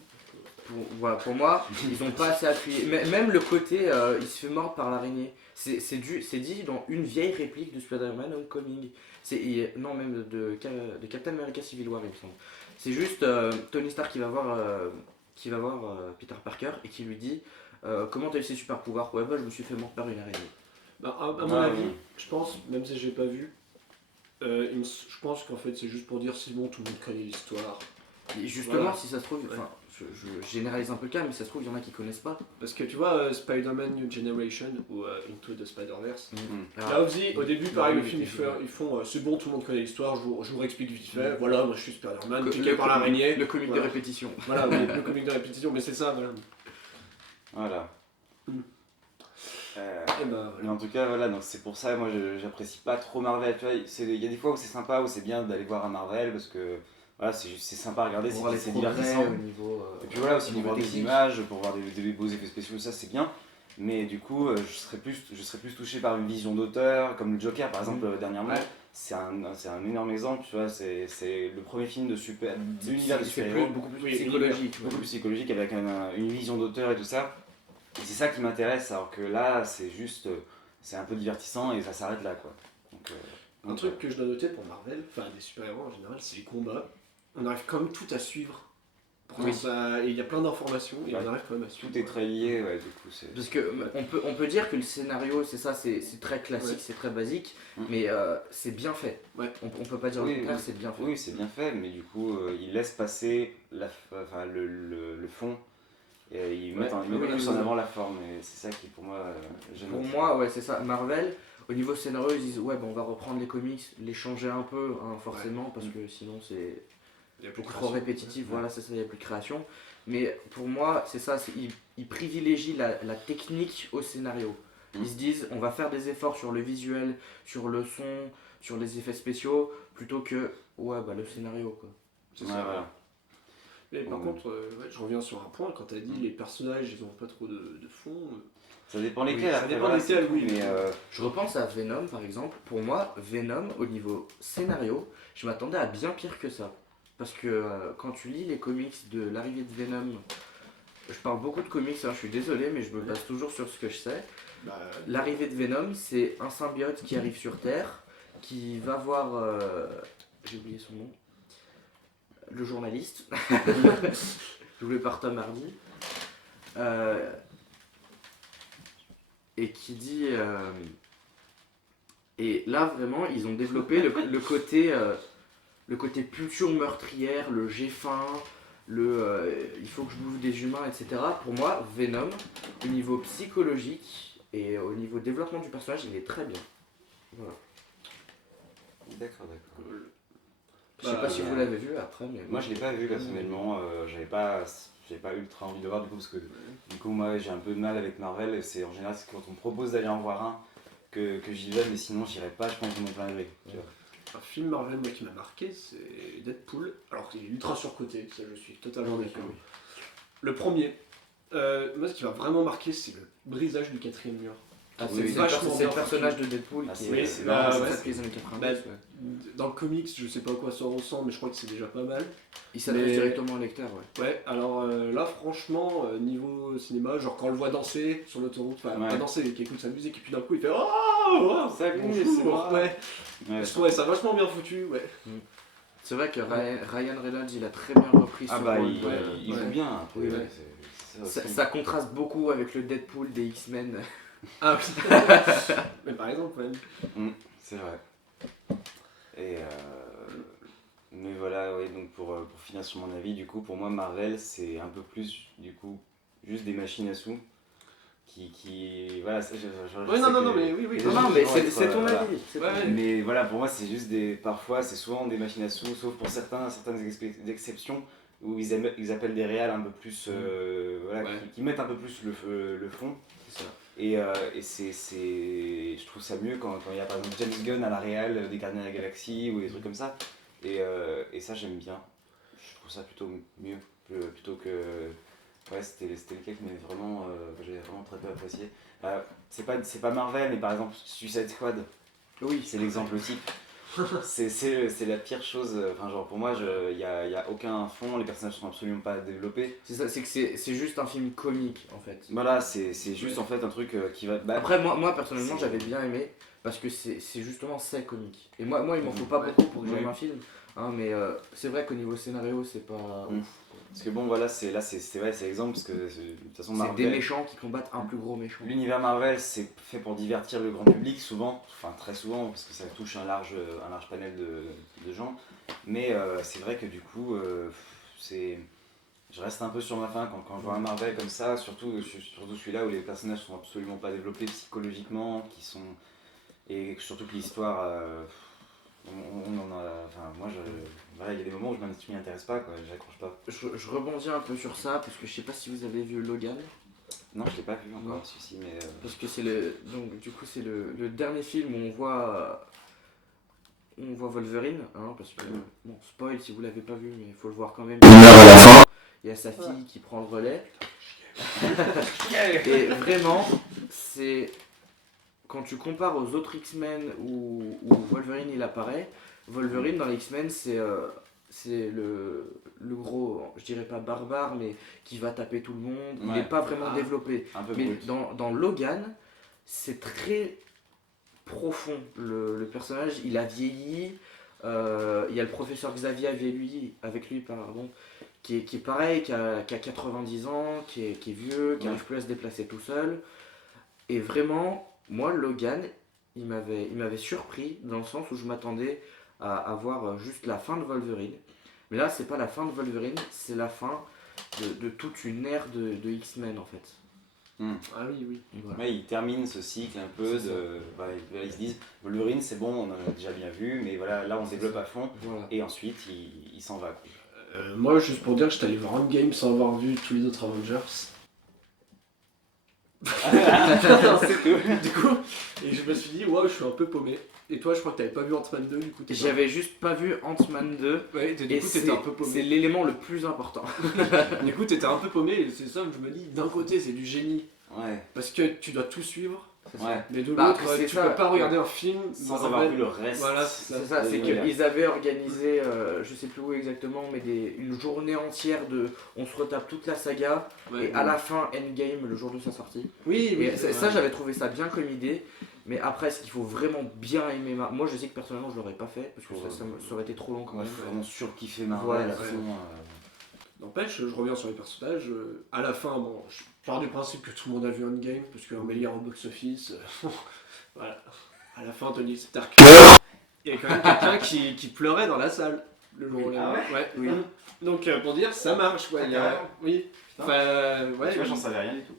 Pour moi, ils ont pas assez appuyé. Même le côté, il se fait mordre par l'araignée. C'est dit dans une vieille réplique de Spider-Man Homecoming. Non, même de Captain America Civil War, il me semble. C'est juste Tony Stark qui va voir Peter Parker et qui lui dit comment t'as eu ces super pouvoirs? Ouais, bah je me suis fait mordre par une araignée. À mon avis, je pense, même si j'ai pas vu, je pense qu'en fait c'est juste pour dire c'est bon, tout le monde connaît l'histoire. Et justement, Voilà. si ça se trouve, je généralise un peu le cas, mais ça se trouve, il y en a qui connaissent pas. Parce que tu vois, Spider-Man New Generation ou Into the Spider-Verse, Alors, là aussi, au début, pareil, oui, le film, effectivement. ils font c'est bon, tout le monde connaît l'histoire, je vous réexplique vite fait, voilà, moi je suis Spider-Man, Le- piqué le- par l'araignée. Le comique Voilà. de répétition. Voilà, oui, le comique de répétition, mais c'est ça, voilà. Voilà. Et bah, Mais en tout cas, voilà, donc c'est pour ça, moi j'apprécie pas trop Marvel. Tu vois, il y a des fois où c'est sympa, où c'est bien d'aller voir un Marvel parce que voilà, c'est sympa à regarder, Pour voir les c'est progrès divertissant. au niveau. Et puis voilà, aussi au pour niveau voir des technique. images, pour voir des beaux effets spéciaux, ça c'est bien. Mais du coup, je serais plus touché par une vision d'auteur, comme le Joker par exemple dernièrement. Ouais. C'est un énorme exemple, tu vois, c'est le premier film de l'univers de C'est super-héros. beaucoup plus Oui, psychologique. Beaucoup plus psychologique avec une vision d'auteur et tout ça. Et c'est ça qui m'intéresse, alors que là, c'est juste, c'est un peu divertissant et ça s'arrête là, quoi. Donc, Un truc que je dois noter pour Marvel, enfin des super-héros en général, c'est les combats. On arrive quand même tout à suivre. Pourtant, Oui. et il y a plein d'informations et Ouais. on arrive quand même à suivre. tout est très lié, ouais, du coup, c'est. Parce que on peut dire que le scénario, c'est ça, c'est très classique, Ouais. c'est très basique, Mm. mais c'est bien fait. Ouais. On peut pas dire Oui, le contraire, oui. c'est bien fait. Oui, c'est bien fait, mais du coup, il laisse passer le fond et il met, il met Oui, plus oui, en oui. avant la forme. Et c'est ça qui, pour moi, gêne. Pour moi, ouais, c'est ça. Marvel, au niveau scénario, ils disent ouais, on va reprendre les comics, les changer un peu, hein, forcément, parce que sinon c'est Il y a plus de beaucoup trop création. répétitif. Ouais. Voilà, c'est ça, il n'y a plus de création. Mais pour moi, c'est ça, ils privilégient la technique au scénario. Mm. Ils se disent on va faire des efforts sur le visuel, sur le son, sur les effets spéciaux, plutôt que ouais, bah le scénario quoi. C'est Ouais, ça. voilà. Mais par Mm. contre, ouais, je reviens sur un point, quand t'as dit les personnages, ils ont pas trop de fond. Ça dépend lesquels, Oui, ça après, dépend voilà, lesquels, c'est tout, oui. mais Je repense à Venom par exemple. Pour moi, Venom, au niveau scénario, je m'attendais à bien pire que ça. Parce que quand tu lis les comics de l'arrivée de Venom, je parle beaucoup de comics, hein, je suis désolé, mais je me base toujours sur ce que je sais. Bah, L'arrivée de Venom, c'est un symbiote qui arrive sur Terre, qui va voir. J'ai oublié son nom. Le journaliste, joué par Tom Hardy. Et qui dit. Et là, vraiment, ils ont développé le côté pulsion meurtrière, le j'ai faim, il faut que je bouffe des humains, etc. Pour moi, Venom, au niveau psychologique et au niveau développement du personnage, il est très bien. Voilà. d'accord. Je sais pas si vous l'avez vu après, mais Moi je l'ai pas vu personnellement, j'avais pas ultra envie de le voir du coup parce que du coup moi j'ai un peu de mal avec Marvel et c'est en général c'est quand on me propose d'aller en voir un que j'y vais, mais sinon j'irai pas, je pense que mon plein gré. Tu vois. un film Marvel moi, qui m'a marqué, c'est Deadpool. Alors qu'il est ultra surcoté, ça je suis totalement d'accord. Le premier, moi ce qui m'a vraiment marqué, c'est le brisage du quatrième mur. Ah, Oui, oui, vachement c'est le bien personnage foutu. de Deadpool Ah, qui c'est- est c'est bah, très ouais. très les années 90. Bah, Ouais. Dans le comics, je sais pas à quoi ça ressemble, mais je crois que c'est déjà pas mal. Il s'adresse mais- directement au lecteur, ouais. Ouais, alors là, franchement, niveau cinéma, genre quand on le voit danser sur l'autoroute, enfin Ouais. pas danser, mais qui écoute sa musique, et puis d'un coup il fait Oh, Salut, bonjour, c'est moi. ouais. Ouais. Je trouvais ça vachement bien foutu, ouais. C'est vrai que Ryan Reynolds, il a très bien repris Ah ce bah rôle. il joue ouais. bien, après, Oui, ouais, ouais. c'est ça Ça, aussi. ça contraste beaucoup avec le Deadpool des X-Men. Ah oui. Mais par exemple, ouais. C'est vrai. Et mais voilà, ouais, donc pour finir sur mon avis, du coup, pour moi, Marvel, c'est un peu plus, du coup, juste des machines à sous voilà, ça, Ouais, non, mais oui, oui. les Non, gens non, mais vont être, c'est ton voilà. avis. c'est ton Ouais, avis. ouais. Mais voilà, pour moi, c'est juste parfois, c'est souvent des machines à sous, sauf pour certaines exceptions où ils appellent des réals un peu plus, voilà, Ouais. qui mettent un peu plus le fond. C'est ça. Et je trouve ça mieux quand il y a par exemple James Gunn à la réal des Gardiens de la Galaxie ou des trucs comme ça. Et ça j'aime bien. Je trouve ça plutôt mieux, plutôt que... Ouais, c'était lequel qui m'avait vraiment, que j'avais vraiment très peu apprécié. C'est pas Marvel, mais par exemple Suicide Squad, Oui, c'est l'exemple type. C'est la pire chose, enfin genre pour moi il y a aucun fond, les personnages sont absolument pas développés. c'est ça, c'est que c'est juste un film comique en fait. Voilà, c'est juste en fait un truc qui va... bah, Après, moi personnellement, c'est- j'avais bien aimé parce que c'est justement c'est comique. Et moi il m'en faut pas beaucoup pour que j'aime Oui. un film, hein, mais c'est vrai qu'au niveau scénario, c'est pas. Mm. Parce que bon voilà, c'est vrai, c'est l'exemple parce que de toute façon C'est des Marvel, méchants qui combattent un plus gros méchant. l'univers Marvel c'est fait pour divertir le grand public souvent, enfin très souvent parce que ça touche un large panel de gens. Mais c'est vrai que du coup je reste un peu sur ma faim quand je vois un Marvel comme ça, surtout celui-là où les personnages sont absolument pas développés psychologiquement, et surtout que l'histoire on en a, enfin moi voilà, il y a des moments où je m'y intéresse pas quoi, j'accroche pas. Je rebondis un peu sur ça parce que je sais pas si vous avez vu Logan. Non, je l'ai pas vu encore celui-ci, mais. Parce que c'est donc du coup c'est le dernier film où on voit Wolverine, hein, parce que bon spoil si vous l'avez pas vu, mais il faut le voir quand même. Il meurt à la fin. Il y a sa fille qui prend le relais. Et vraiment, c'est quand tu compares aux autres X-Men où Wolverine il apparaît, Wolverine dans les X-Men c'est le gros, je dirais pas barbare, mais qui va taper tout le monde. Il n'est pas vraiment développé. Mais dans Logan, c'est très profond. Le personnage, il a vieilli. Il y a le professeur Xavier avec lui, qui est pareil, qui a 90 ans, qui est vieux, qui n'arrive plus à se déplacer tout seul. Et vraiment, moi, Logan, il m'avait surpris dans le sens où je m'attendais à voir juste la fin de Wolverine. Mais là, c'est pas la fin de Wolverine, c'est la fin de toute une ère de X-Men en fait. Ah oui. Voilà. Ouais, ils terminent ce cycle un peu ils se disent Wolverine c'est bon, on en a déjà bien vu, mais voilà, là on développe à fond, et ensuite il s'en va. Moi, juste pour dire que j'étais allé voir Endgame sans avoir vu tous les autres Avengers. C'est tout. Du coup, et je me suis dit, waouh, je suis un peu paumé. Et toi, je crois que t'avais pas vu Ant-Man 2, du coup. J'avais juste pas vu Ant-Man 2. Ouais, du coup, t'étais un peu paumé. C'est l'élément le plus important. Du coup, t'étais un peu paumé, et c'est ça que je me dis, d'un côté, c'est du génie. Ouais. Parce que tu dois tout suivre. Ouais. Mais de l'autre, tu peux pas regarder un film sans avoir vu le reste. Voilà, c'est ça, c'est qu'ils avaient organisé, je sais plus où exactement, mais une journée entière on se retape toute la saga, et à la fin, Endgame, le jour de sa sortie. Oui. Ça, j'avais trouvé ça bien comme idée, mais après, est-ce qu'il faut vraiment bien aimer Moi, je sais que personnellement, je l'aurais pas fait, parce que ça aurait été trop long quand même. J'ai vraiment surkiffé Marvel. N'empêche, je reviens sur les personnages. À la fin, bon, je pars du principe que tout le monde a vu Endgame, parce qu'un meilleur au box-office. Voilà. À la fin, Tony Stark. Il y avait quand même quelqu'un qui pleurait dans la salle le jour où il Oui. Donc, pour dire, ça marche, quoi. Oui. Enfin, tu vois, j'en savais rien du tout.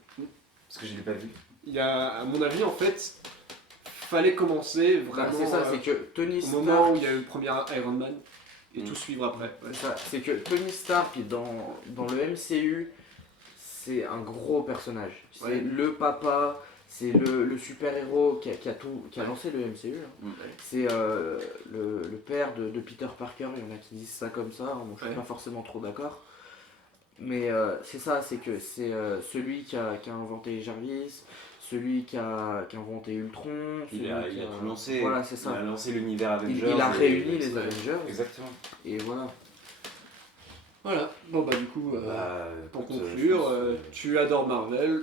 Parce que je l'ai pas vu. Il y a, à mon avis, en fait, fallait commencer vraiment. C'est ça, c'est que Tony Stark. Au moment où il y a eu le premier Iron Man. Et tout suivre après. C'est que Tony Stark dans le MCU, c'est un gros personnage. C'est le papa, c'est le super-héros qui a lancé le MCU. C'est le père de Peter Parker, il y en a qui disent ça comme ça, moi je suis pas forcément trop d'accord. Mais c'est ça, c'est que c'est celui qui a inventé Jarvis, celui qui a inventé Ultron. Il a tout lancé. Voilà, c'est ça. Il a lancé l'univers Avengers. Il a réuni les Avengers. Exactement. Et voilà. Voilà. Bon bah du coup, pour conclure, tu adores Marvel.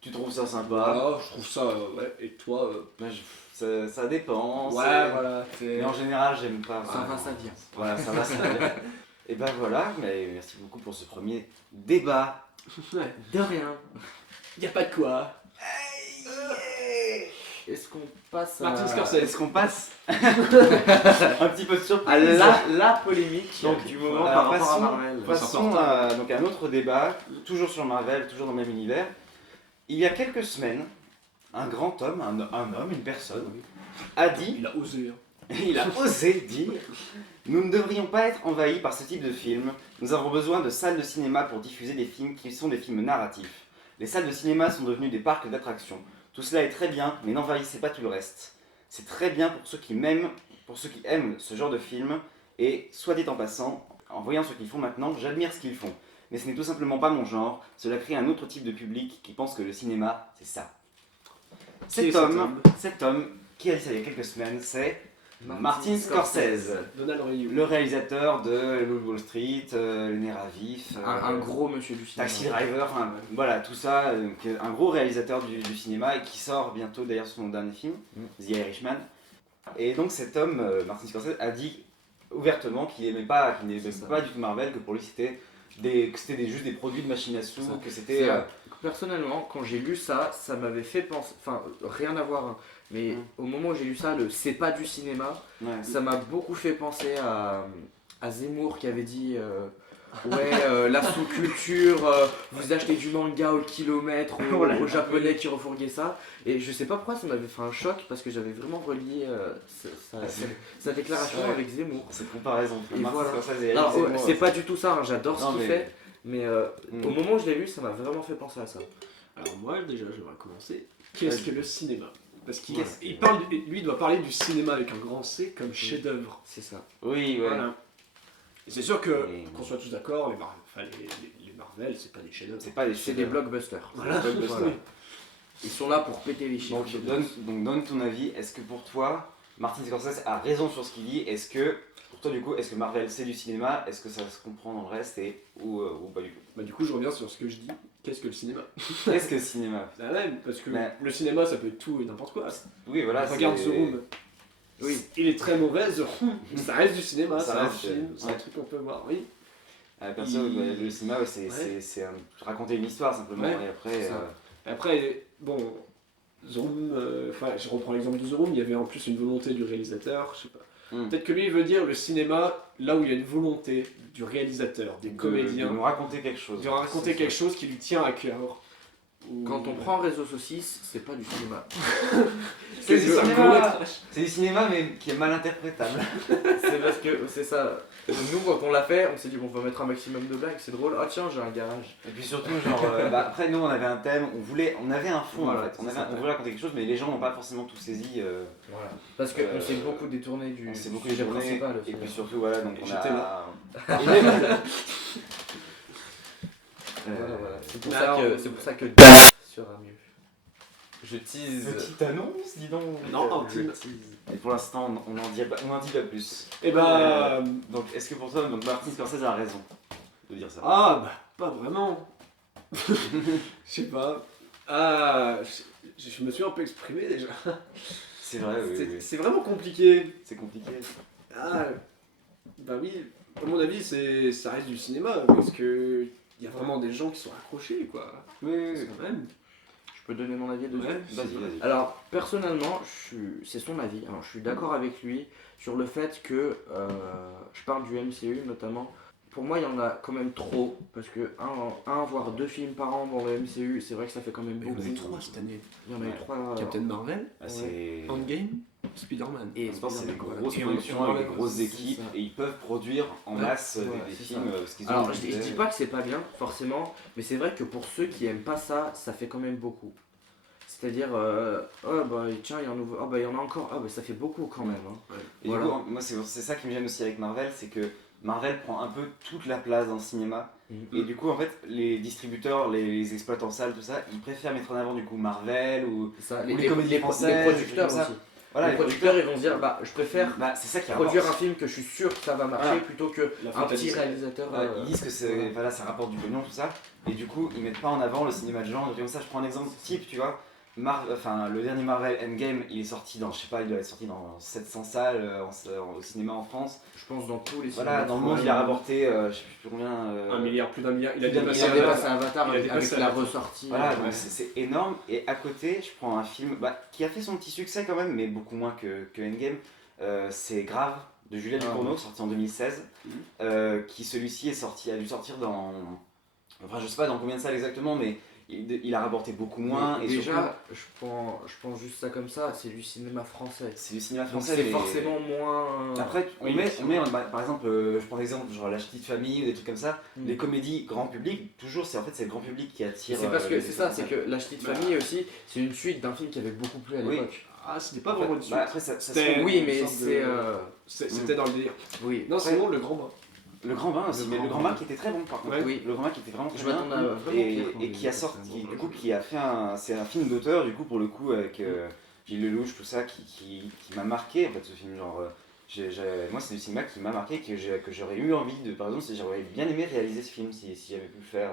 Tu trouves ça sympa? Ah, je trouve ça, ouais. Et toi ça dépend. Ouais, voilà. Mais en général, j'aime pas. Ça va, ça vient. Voilà, ça va, ça vient. Et ben voilà, mais merci beaucoup pour ce premier débat. De rien. Y a pas de quoi. Est-ce qu'on passe Martin Scorsese. Est-ce qu'on passe un petit peu de surprise à la polémique donc, du moment par rapport à Marvel. Passons à un autre débat, toujours sur Marvel, toujours dans le même univers. Il y a quelques semaines, un grand homme, un homme, une personne, a dit... Il a osé. Il a osé dire « Nous ne devrions pas être envahis par ce type de film. Nous avons besoin de salles de cinéma pour diffuser des films qui sont des films narratifs. Les salles de cinéma sont devenues des parcs d'attractions. Tout cela est très bien, mais n'envahissez pas tout le reste. C'est très bien pour ceux qui aiment ce genre de film, et soit dit en passant, en voyant ce qu'ils font maintenant, j'admire ce qu'ils font. Mais ce n'est tout simplement pas mon genre, cela crée un autre type de public qui pense que le cinéma, c'est ça. » Cet homme qui a dit ça il y a quelques semaines, c'est Martin Scorsese, le réalisateur de Loup Wall Street, Le Nez à Vif, un gros monsieur du cinéma. Taxi Driver, voilà, tout ça, un gros réalisateur du cinéma et qui sort bientôt d'ailleurs son dernier film, The Irishman. Et donc cet homme, Martin Scorsese, a dit ouvertement qu'il n'aimait pas du tout Marvel, que pour lui c'était juste des produits de machine à sous, que c'était... Personnellement, quand j'ai lu ça, ça m'avait fait penser, enfin rien à voir, hein, mais au moment où j'ai lu ça, c'est pas du cinéma, ça m'a beaucoup fait penser à Zemmour qui avait dit la sous-culture, vous achetez du manga au kilomètre, aux japonais qui refourguaient ça, et je sais pas pourquoi ça m'avait fait un choc parce que j'avais vraiment relié sa déclaration avec Zemmour. Cette comparaison. Et voilà. C'est pas du tout ça, hein, j'adore ce qu'il fait. Mais au moment où je l'ai lu, ça m'a vraiment fait penser à ça. Alors moi déjà j'aimerais commencer. Qu'est-ce que le cinéma? Parce qu'il Qu'est-ce- il parle, lui il doit parler du cinéma avec un grand C comme chef-d'œuvre. C'est ça. Oui, ouais. Voilà. Et c'est sûr que, Et- qu'on soit tous d'accord, les Marvel, c'est pas des chefs-d'œuvre. C'est pas des C'est des blockbusters. Voilà. Voilà. Ils sont là pour péter les chiffres. Donc donne ton avis. Est-ce que pour toi, Martin Scorsese a raison sur ce qu'il dit? Est-ce que, pour toi du coup, est-ce que Marvel c'est du cinéma? Est-ce que ça se comprend dans le reste ou pas du tout? Bah du coup je reviens sur ce que je dis. Qu'est-ce que le cinéma? Qu'est-ce que le cinéma? La même, parce que Mais- le cinéma ça peut être tout et n'importe quoi. Oui, voilà. Regarde c'est- The Room. Oui. Il est très mauvais, The Room. Ça reste du cinéma, Ça c'est un reste, film, c'est ouais. un truc qu'on peut voir, oui. Perso, bah, le cinéma, ouais, Ouais. c'est raconter une histoire simplement. Ouais, Et après, c'est ça. Après, bon, The Room, enfin, je reprends l'exemple de The Room, il y avait en plus une volonté du réalisateur, je sais pas. Peut-être que lui il veut dire le cinéma là où il y a une volonté du réalisateur, des comédiens, de nous raconter quelque chose. de raconter quelque chose qui lui tient à cœur. Ou- Quand on prend Réseau Saucisse, c'est pas du cinéma. C'est du du cinéma. C'est du cinéma, mais qui est mal interprétable. C'est parce que c'est ça. Nous, quand on l'a fait, on s'est dit bon, on va mettre un maximum de blagues, c'est drôle. Ah tiens, j'ai un garage. Et puis surtout, genre, bah, après nous on avait un thème, on avait un fond Voilà, en fait, c'est ça. on voulait raconter quelque chose, mais les gens n'ont pas forcément tout saisi. Voilà. Parce qu'on s'est beaucoup détourné du On s'est beaucoup sujet détourné, principal et aussi. puis surtout voilà, donc Et on j'étais a. Voilà. C'est pour, Mais ça alors- que, c'est pour ça que sera mieux. Je tease. Petite annonce, dis donc. Non, Je intime. tease. Et pour l'instant, on n'en dit pas plus. Et bah. Donc, est-ce que pour toi, donc Martin Scorsese a raison de dire ça? Ah, bah, pas vraiment. Je sais pas. Ah, je me suis un peu exprimé déjà. C'est vrai, oui, oui. C'est vraiment compliqué. C'est compliqué. Ah, bah oui, à mon avis, ça reste du cinéma, parce que il y a vraiment des gens qui sont accrochés, quoi. Oui, oui, C'est oui. quand même. Je peux donner mon avis dessus. Ouais, Vas-y. Alors, personnellement, c'est son avis. Alors, je suis d'accord avec lui sur le fait que, je parle du MCU notamment, pour moi, il y en a quand même trop, parce que un voire 2 films par an dans le MCU, c'est vrai que ça fait quand même Il y en beaucoup. a eu 3 cette année. Il y en a eu Ouais. 3. Captain Marvel, Ah, c'est. Endgame, Spider-Man. Et Je pense que c'est des Spider-Man, grosses Et on- productions on avec des enlève- grosses c'est équipes ça. et ils peuvent produire en masse Ouais, des c'est films parce qu'ils ont Alors, un je budget. dis pas que c'est pas bien, forcément, mais c'est vrai que pour ceux qui aiment pas ça, ça fait quand même beaucoup. C'est-à-dire, oh bah tiens, il y a un nouveau, oh bah il y en a encore, oh bah ça fait beaucoup quand même. Hein. Et Voilà. du coup, moi c'est ça qui me gêne aussi avec Marvel, c'est que Marvel prend un peu toute la place dans le cinéma. Mhm. Et du coup, en fait, les distributeurs, les exploitants salles, tout ça, ils préfèrent mettre en avant du coup Marvel ou. Ça, Ou les comédies françaises, les producteurs comme ça. aussi. Voilà, les producteurs, ils vont se dire, bah je préfère Bah, c'est ça qui produire un rapporte. film que je suis sûr que ça va marcher Voilà. plutôt que La un faute à petit Disney. réalisateur. Ils disent que c'est, voilà, ça rapporte du pognon, tout ça. Et du coup, ils mettent pas en avant le cinéma de genre. Donc, comme ça, je prends un exemple type, tu vois. Enfin, le dernier Marvel Endgame, il est sorti dans, je sais pas, il doit être sorti dans 700 salles au cinéma en France. Je pense dans tous les Voilà, cinémas dans le monde, il a rapporté, je sais plus combien. 1 milliard, plus d'un milliard. Il a plus d'un dépassé Il a milliard. dépassé Avatar Il a avec dépassé la Avatar. ressortie. Voilà, ouais. donc c'est énorme. Et à côté, je prends un film qui a fait son petit succès quand même, mais beaucoup moins que Endgame. C'est Grave de Julia Ah, Ducournau, ouais. sorti en 2016. Qui celui-ci a dû sortir dans. Enfin, je sais pas dans combien de salles exactement, mais il a rapporté beaucoup moins. Mais Et déjà, surtout, je pense juste ça comme ça, c'est du cinéma français. c'est du cinéma Donc français. c'est mais- forcément moins. Après, Oui, on met par exemple, je prends l'exemple genre La Petite Famille ou des trucs comme ça, Mm. les comédies grand public, toujours c'est le grand public qui attire. C'est parce que les c'est ça, gens. c'est que La Petite Famille aussi, c'est une suite d'un film qui avait beaucoup plu à Oui. l'époque. Ah, c'était pas vraiment une suite. Après, ça se C'était- fait- Oui, une mais sorte c'est. de- C'était dans le délire. Oui. Non, Après- sinon, le grand bain. Le Grand Bain aussi, Le mais Grand le Grand Bain. Bain qui était très bon par contre. Ouais. Oui. Le Grand Bain qui était vraiment Je très bien. m'attends à vraiment Et qui a sorti, du coup, qui a fait c'est un film d'auteur, du coup, pour le coup, avec Gilles Lelouch, tout ça, qui m'a marqué, en fait, ce film, genre, moi, c'est du cinéma qui m'a marqué, que j'aurais eu envie de, par exemple, si j'aurais bien aimé réaliser ce film, si j'avais pu le faire.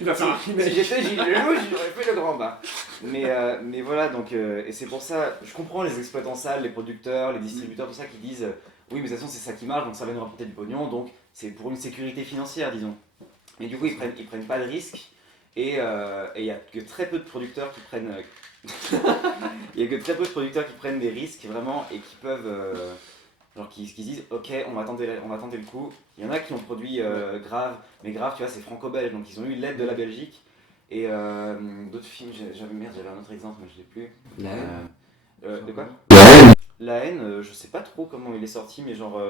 Il va faire un Si remake. j'étais Gilles Lelouch, j'aurais fait le Grand Bain. Mais voilà, donc, et c'est pour ça, je comprends les exploitants salles, les producteurs, les distributeurs, tout ça, qui disent, oui, mais de toute façon, c'est ça qui marche, donc ça va nous rapporter du pognon, donc c'est pour une sécurité financière, disons. Et du coup, ils prennent pas de risques. Et il y a que très peu de producteurs qui prennent. Il y a que très peu de producteurs qui prennent des risques vraiment et qui peuvent. Genre qui se disent ok, on va tenter le coup. Il y en a qui ont produit Grave, mais Grave, tu vois, c'est franco-belge, donc ils ont eu l'aide de la Belgique. Et d'autres films, j'avais un autre exemple, mais je l'ai plus. La De quoi La haine, je sais pas trop comment il est sorti, mais genre.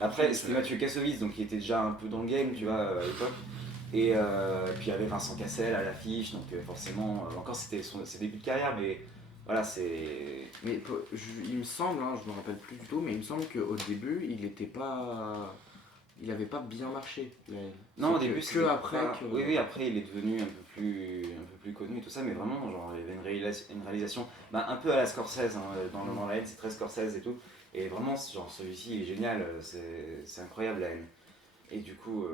Après, c'était Mathieu Kassovitz, donc il était déjà un peu dans le game, tu vois, à l'époque. Et puis il y avait Vincent Cassel à l'affiche, donc forcément, encore c'était ses débuts de carrière, mais voilà, c'est. Mais il me semble, hein, je me rappelle plus du tout, mais il me semble qu'au début, il était pas. Il avait pas bien marché. Non, au C'est début, que c'était après. pas- Oui, oui, après il est devenu un peu plus connu et tout ça, mais vraiment, genre, il y avait une réalisation bah, un peu à la Scorsese, hein, dans la haine, c'est très Scorsese et tout. Et vraiment, genre, celui-ci il est génial, c'est incroyable la haine. Et du coup,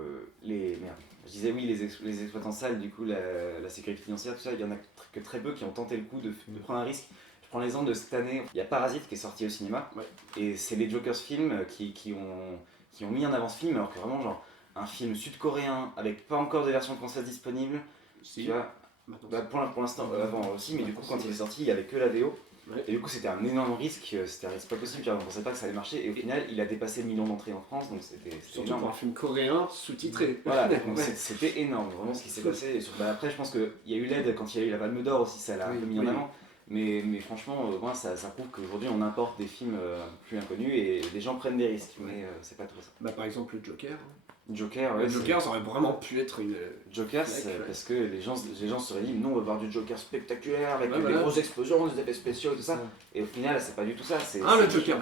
merde. Je disais oui, les exploitants salles, du coup, la sécurité financière, tout ça, il y en a que très peu qui ont tenté le coup de prendre un risque. Je prends l'exemple de cette année, il y a Parasite qui est sorti au cinéma, Ouais. et c'est les Jokers Films qui ont mis en avant ce film, alors que vraiment, genre, un film sud-coréen avec pas encore de version française disponible, Si. tu vois, Maintenant, bah, pour l'instant, avant aussi, mais du coup, quand il est sorti, il y avait que la VO. Ouais. Et du coup, c'était un énorme risque, c'était un risque pas possible, on pensait pas que ça allait marcher, et au final, il a dépassé le million d'entrées en France, donc c'était Surtout énorme. pour un film coréen sous-titré. Voilà, donc Ouais. c'était énorme, vraiment ce qui s'est passé. Et après, je pense qu'il y a eu l'aide quand il y a eu la Palme d'Or aussi, ça l'a un peu mis en Oui. avant. Mais franchement, moi, ça prouve qu'aujourd'hui, on importe des films plus inconnus et les gens prennent des risques, mais c'est pas trop ça. Bah, par exemple, le Joker. Joker, ouais. Le Joker, ça aurait vraiment pu être une. Joker, Ouais, c'est ouais. parce que les gens se seraient dit, non, on va voir du Joker spectaculaire avec Ouais, des voilà. grosses explosions, des effets spéciaux et tout ça. Ouais. Et au final, c'est pas du tout ça. Ah, le c'est- Joker.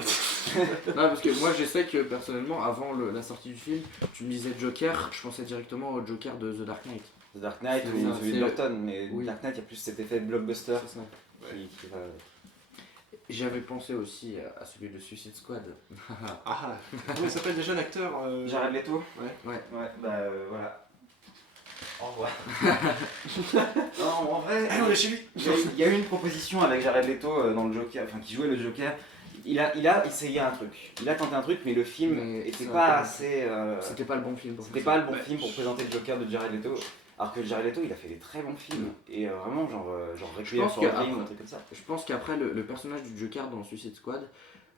Non, parce que moi je sais que personnellement, avant la sortie du film, tu me disais Joker, je pensais directement au Joker de The Dark Knight. The Dark Knight C'est ou ça, celui de c'est- Burton, mais oui. Dark Knight, il y a plus cet effet de blockbuster C'est ça. qui va. J'avais pensé aussi à celui de Suicide Squad. Ah, comment il s'appelle déjà l'acteur Jared Leto. Ouais. Ouais, bah voilà. Au revoir. Non, en vrai, Allez, on est chez lui. il y a eu une proposition avec Jared Leto dans le Joker, enfin qui jouait le Joker. Il a essayé un truc. Il a tenté un truc, mais le film Mais était ça pas a pas assez. C'était pas le bon film pour C'était faire pas ça. le bon film pour présenter le Joker de Jared Leto. Alors que Jared Leto, il a fait des très bons films. Et vraiment, genre Requiem pense for a que Dream, après- un truc comme ça. Je pense qu'après le personnage du Joker dans Suicide Squad,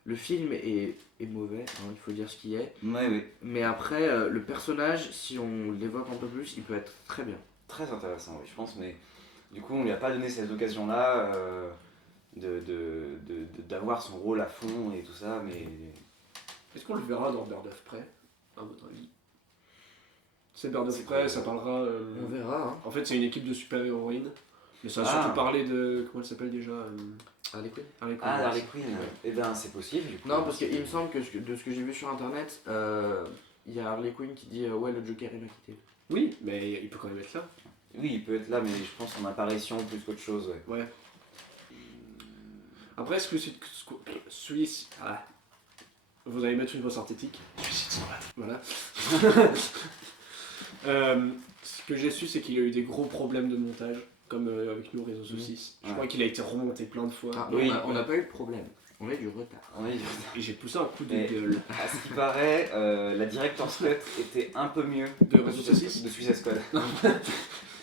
le film est mauvais, hein, il faut dire ce qui est. Ouais, oui. Mais après, le personnage, si on l'évoque un peu plus, il peut être très bien. Très intéressant, oui, je pense, mais du coup, on lui a pas donné cette occasion-là d'avoir son rôle à fond et tout ça, mais. Est-ce qu'on le verra dans Bird of Prey, à votre avis? C'est Bird of C'est Prey, quoi, ça parlera. On verra. Hein. En fait, c'est une équipe de super-héroïnes. Mais ça va Ah. surtout parler de. Comment elle s'appelle déjà Harley Quinn. Harley Quinn. Ah, Harley Quinn, eh ben c'est possible du coup. Non, parce qu'il me semble que de ce que j'ai vu sur internet, il y a Harley Quinn qui dit ouais, le Joker il m'a quitté. Oui, mais il peut quand même être là. Oui, il peut être là, mais je pense en apparition plus qu'autre chose, ouais. Ouais. Après, est-ce que Suicide. Ah. Vous allez mettre une voix synthétique. Suicide Squad. Voilà. Ce que j'ai su, c'est qu'il a eu des gros problèmes de montage, comme avec nous, Réseau Saucisse. Je Ouais. crois qu'il a été remonté plein de fois. Ah, Oui. on n'a pas eu de problème. On a eu du retard. Oui. Et j'ai poussé un coup de Mais- gueule. À ce qui paraît, la Director's Cut était un peu mieux De Réseau Saucisse. de Suicide Squad.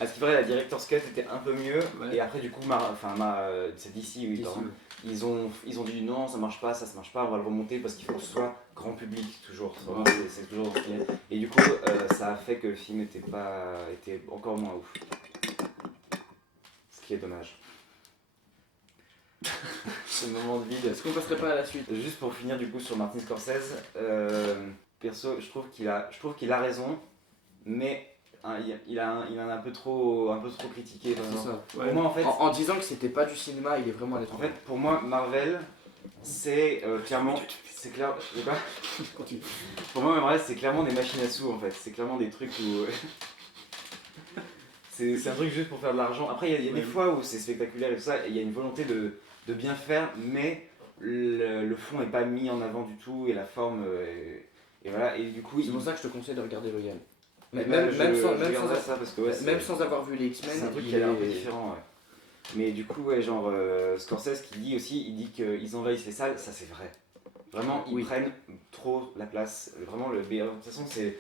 À ce qui paraît, la Director's Cut était un peu mieux, Ouais. et après du coup, c'est d'ici, oui, DC, pardon. Ils ont dit non, ça marche pas, on va le remonter parce qu'il faut que ce soit grand public toujours. Vraiment, c'est toujours dans ce qu'il y a. Et du coup, ça a fait que le film était encore moins ouf. Ce qui est dommage. Ce moment de vide. Est-ce qu'on passerait pas à la suite? Juste pour finir du coup sur Martin Scorsese, perso, je trouve qu'il a raison, mais hein, il en a un peu trop critiqué. C'est vraiment. ça. Ouais. Pour moi, en fait, En disant que c'était pas du cinéma, il est vraiment allé trop En fait, pour moi, Marvel, c'est clairement. C'est clair. Je sais pas. Continue. Pour moi, Marvel, c'est clairement des machines à sous en fait. C'est clairement des trucs où. c'est un truc juste pour faire de l'argent. Après, il y a des fois où c'est spectaculaire et tout ça, et il y a une volonté de bien faire, mais le fond n'est pas mis en avant du tout, et la forme. Et voilà, et du coup. C'est pour ça que je te conseille de regarder Logan. Mais Même je sans ça parce que ouais, même sans avoir vu les X-Men, c'est un truc il qui a l'air un peu est- différent, ouais. Mais du coup, ouais, genre, Scorsese qui dit aussi, il dit qu'ils envahissent les salles, ça c'est vrai. Vraiment, ils Oui. prennent trop la place. Vraiment, de toute façon, c'est.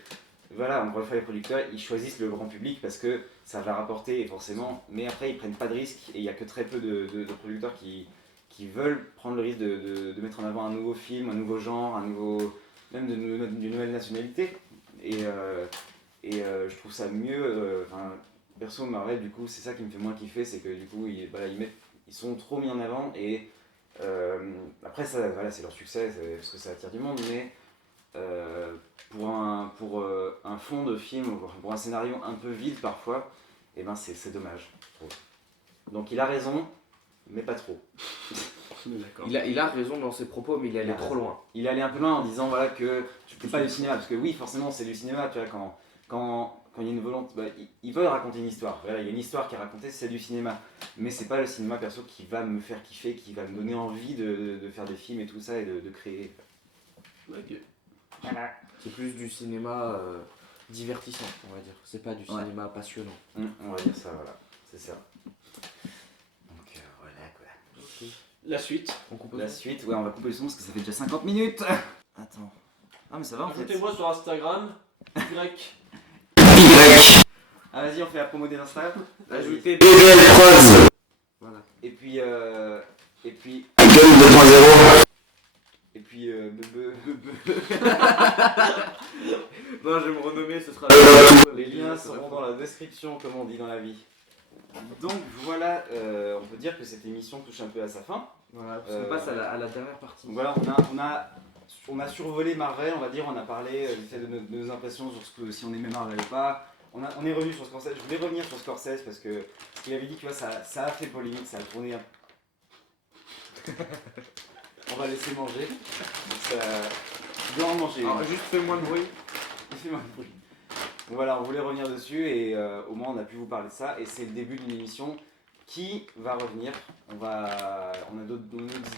Voilà, encore une fois, les producteurs, ils choisissent le grand public parce que ça va rapporter, et forcément. Mais après, ils prennent pas de risques, et il y a que très peu de producteurs qui veulent prendre le risque de mettre en avant un nouveau film, un nouveau genre, même d'une nouvelle nationalité. Et je trouve ça mieux. Perso, Marvel, du coup, c'est ça qui me fait moins kiffer, c'est que du coup, ils sont trop mis en avant, et après, ça, voilà, c'est leur succès, parce que ça attire du monde, mais pour un un fond de film, pour un scénario un peu vide parfois, et ben c'est dommage, je trouve. Donc il a raison, mais pas trop. D'accord. Il a raison dans ses propos, mais il est allé Il a trop raison. loin. Il est allé un peu loin en disant voilà que c'est pas du cinéma, parce que oui forcément c'est du cinéma, tu vois, quand il y a une volonté, bah, il veut raconter une histoire, voilà, il y a une histoire qui est racontée, c'est du cinéma, mais c'est pas le cinéma perso qui va me faire kiffer, qui va me donner envie de faire des films et tout ça et de créer. Ok. C'est plus du cinéma divertissant, on va dire. C'est pas du Ouais. cinéma passionnant. On va dire ça, voilà, c'est ça. Donc voilà quoi. La suite. On coupe La suite, ouais, on va couper le son parce que ça fait déjà 50 minutes. Attends. Ah mais ça va en fait. Ajoutez-moi sur Instagram. Y. Ah vas-y, on fait la promo des Insta. Ajouter Voilà. Et puis Non, je vais me renommer, ce sera. les liens seront dans la description, comme on dit dans la vie. Donc voilà, on peut dire que cette émission touche un peu à sa fin. Voilà, parce qu'on passe à la dernière partie. Donc voilà, on a survolé Marvel, on va dire, on a parlé vite fait de nos impressions sur si on aimait Marvel ou pas. On est revenu sur Scorsese, je voulais revenir sur Scorsese parce que ce qu'il avait dit, tu vois, ça a fait polémique, ça a tourné. On va laisser manger. Ça... Tu dois en manger. Alors, juste fais-moi le bruit. Fais-moi le bruit. Donc voilà, on voulait revenir dessus et au moins on a pu vous parler de ça et c'est le début d'une émission qui va revenir. On a d'autres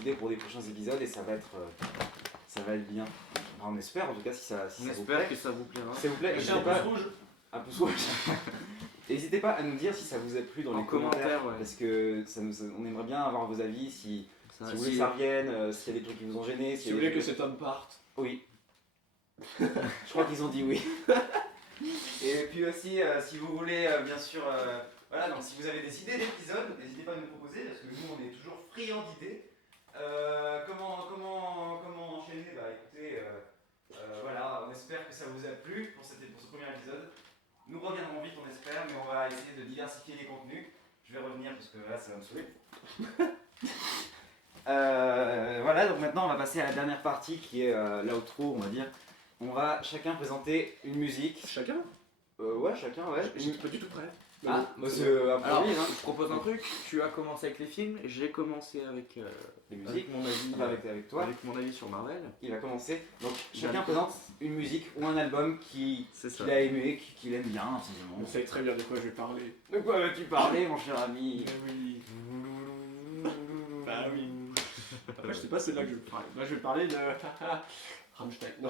idées pour des prochains épisodes et ça va être bien. Enfin, on espère en tout cas si ça On vous espère plaît. que ça vous plaira. S'il vous plaît, J'ai un n'hésitez pouce pas, rouge. un pouce rouge. N'hésitez pas à nous dire si ça vous a plu dans En les commentaires, commentaire, ouais. parce que on aimerait bien avoir vos avis, si vous voulez que ça revienne, s'il y a des trucs qui vous ont gêné. Si vous voulez que cet homme parte. Oui. Je crois qu'ils ont dit oui. Et puis aussi, si vous voulez, bien sûr, voilà, donc si vous avez des idées d'épisodes, n'hésitez pas à nous proposer, parce que nous, on est toujours friands d'idées. Comment enchaîner? Bah écoutez, voilà, on espère que ça vous a plu pour ce premier épisode. Nous reviendrons vite, on espère, mais on va essayer de diversifier les contenus. Je vais revenir parce que là, ça va me saouler. Voilà, donc maintenant on va passer à la dernière partie qui est l'outro, on va dire. On va chacun présenter une musique. Chacun. Ouais, chacun, ouais. J'étais pas du tout prêt. Ah, bah c'est Alors, improvise, hein. je propose un truc. Tu as commencé avec les films, j'ai commencé avec Les musiques. avec mon avis, Enfin, avec toi, avec mon avis sur Marvel. il va commencer. Donc chacun présente une musique ou un album qu'il C'est a aimé, qu'il aime bien, simplement. Vous savez très bien de quoi je vais parler. De quoi veux-tu parler, mon cher ami? Oui. Bah oui. Après, je sais pas, c'est là que je vais parler. Là, je vais parler de. Rammstein. Non.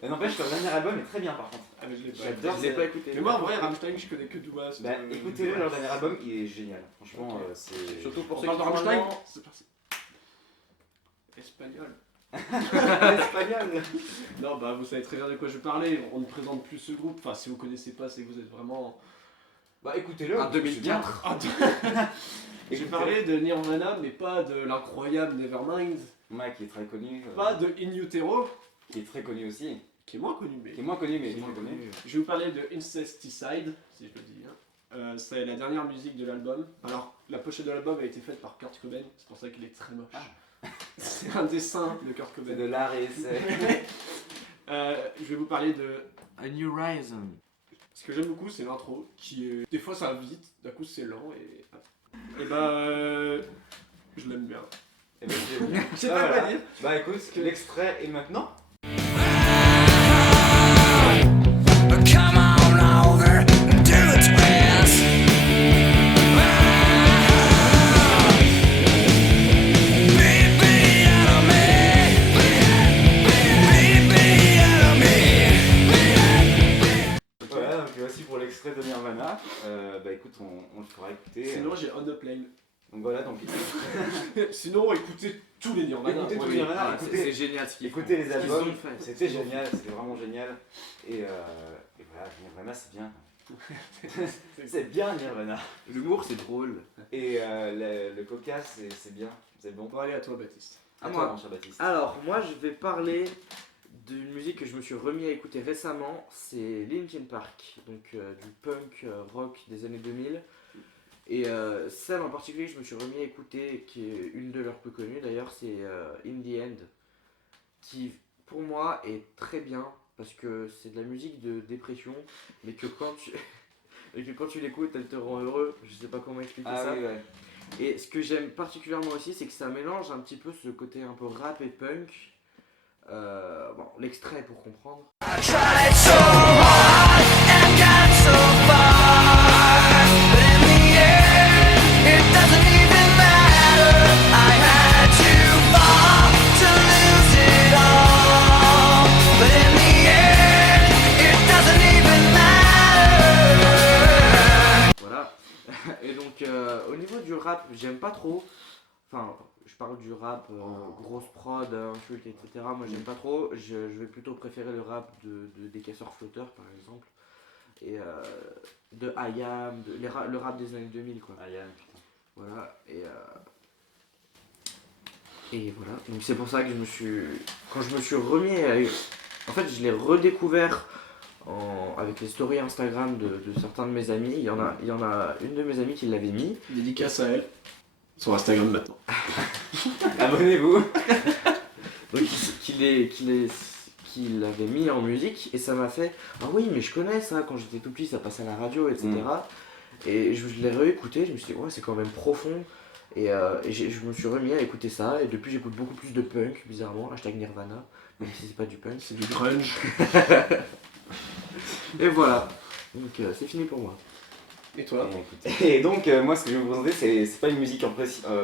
Mais n'empêche que le dernier album est très bien par contre. Ah, mais je l'ai pas. J'adore. Je l'ai pas écouté. Mais moi, en vrai, Rammstein, je connais que Doua. Bah écoutez-le, leur dernier album, il est génial. Franchement, Ok. c'est... Surtout pour On ceux parle qui de font Rammstein. allemand. C'est parti. Espagnol. espagnol. Non, bah vous savez très bien de quoi je parlais. On ne présente plus ce groupe. Enfin, si vous connaissez pas, c'est que vous êtes vraiment. Bah écoutez-le. En 2004. J'ai parlé de Nirvana, mais pas de l'incroyable Nevermind. Mike qui est très connu. Pas de In Utero, Qui est très connu aussi. qui est moins connu, mais. Qui est moins connu, mais C'est très moins connu. connu. Je vais vous parler de Incesticide, si je le dis bien. C'est la dernière musique de l'album. Alors, la pochette de l'album a été faite par Kurt Cobain, c'est pour ça qu'il est très moche. C'est un dessin de Kurt C'est Cobain. de l'art et essai. Je vais vous parler de. A New Horizon. Ce que j'aime beaucoup, c'est l'intro, qui est. Des fois ça va vite, d'un coup c'est lent et. Et bah. Je l'aime bien. Et ben, j'ai bien. Je sais Ah, pas voilà. quoi dire. Bah écoute, l'extrait est maintenant. Come on over, do a twist. Be out of me. Be out of me. Voilà, donc voici pour l'extrait de Nirvana. Bah écoute, on le fera écouter. Sinon j'ai On the Plane. Donc voilà, donc Sinon écoutez tous les Nirvana. Écoutez Ouais, tous oui. les Nirvana. Ah, écoutez- c'est génial ce qu'ils font. écoutez les Ce qu'ils albums, ont fait. c'était génial, c'était vraiment génial. Et voilà, Nirvana c'est bien. C'est bien Nirvana. L'humour c'est drôle. Et le cocasse c'est bien, c'est bon. Bon allez à toi Baptiste. À Moi. toi, mon cher Baptiste. Alors, moi je vais parler d'une musique que je me suis remis à écouter récemment, c'est Linkin Park, donc du punk rock des années 2000. Et celle en particulier que je me suis remis à écouter, qui est une de leurs plus connues d'ailleurs, c'est In the End, qui pour moi est très bien. parce que c'est de la musique de dépression, mais que quand tu, et que quand tu l'écoutes, elle te rend heureux. Je sais pas comment expliquer ça. oui, ouais. Et ce que j'aime particulièrement aussi, c'est que ça mélange un petit peu ce côté un peu rap et punk. Bon, l'extrait pour comprendre. I tried so hard and got so far, but in the end, it doesn't even matter. I had to fall to lose it all, but in the end, it doesn't even matter. Voilà. Et donc, au niveau du rap, j'aime pas trop. Enfin, je parle du rap, grosse prod, insulte, etc. Moi, j'aime pas trop. Je vais plutôt préférer le rap des casseurs flotteurs, par exemple. Et de IAM, le rap des années 2000, quoi. IAM, putain. Voilà. Et voilà. Donc, c'est pour ça que quand je me suis remis en fait, je l'ai redécouvert avec les stories Instagram de certains de mes amis. Il y en a une de mes amies qui l'avait mis. Dédicace à elle. Sur Instagram maintenant. Abonnez-vous. Donc qu'il l'avait mis en musique et ça m'a fait ah oui mais je connais ça, quand j'étais tout petit ça passait à la radio, etc. Et je l'ai réécouté, je me suis dit ouais c'est quand même profond et je me suis remis à écouter ça et depuis j'écoute beaucoup plus de punk bizarrement, #Nirvana, même si c'est pas du punk, C'est du grunge. et voilà, donc c'est fini pour moi. Et toi? Et donc, moi, ce que je vais vous présenter, c'est pas une musique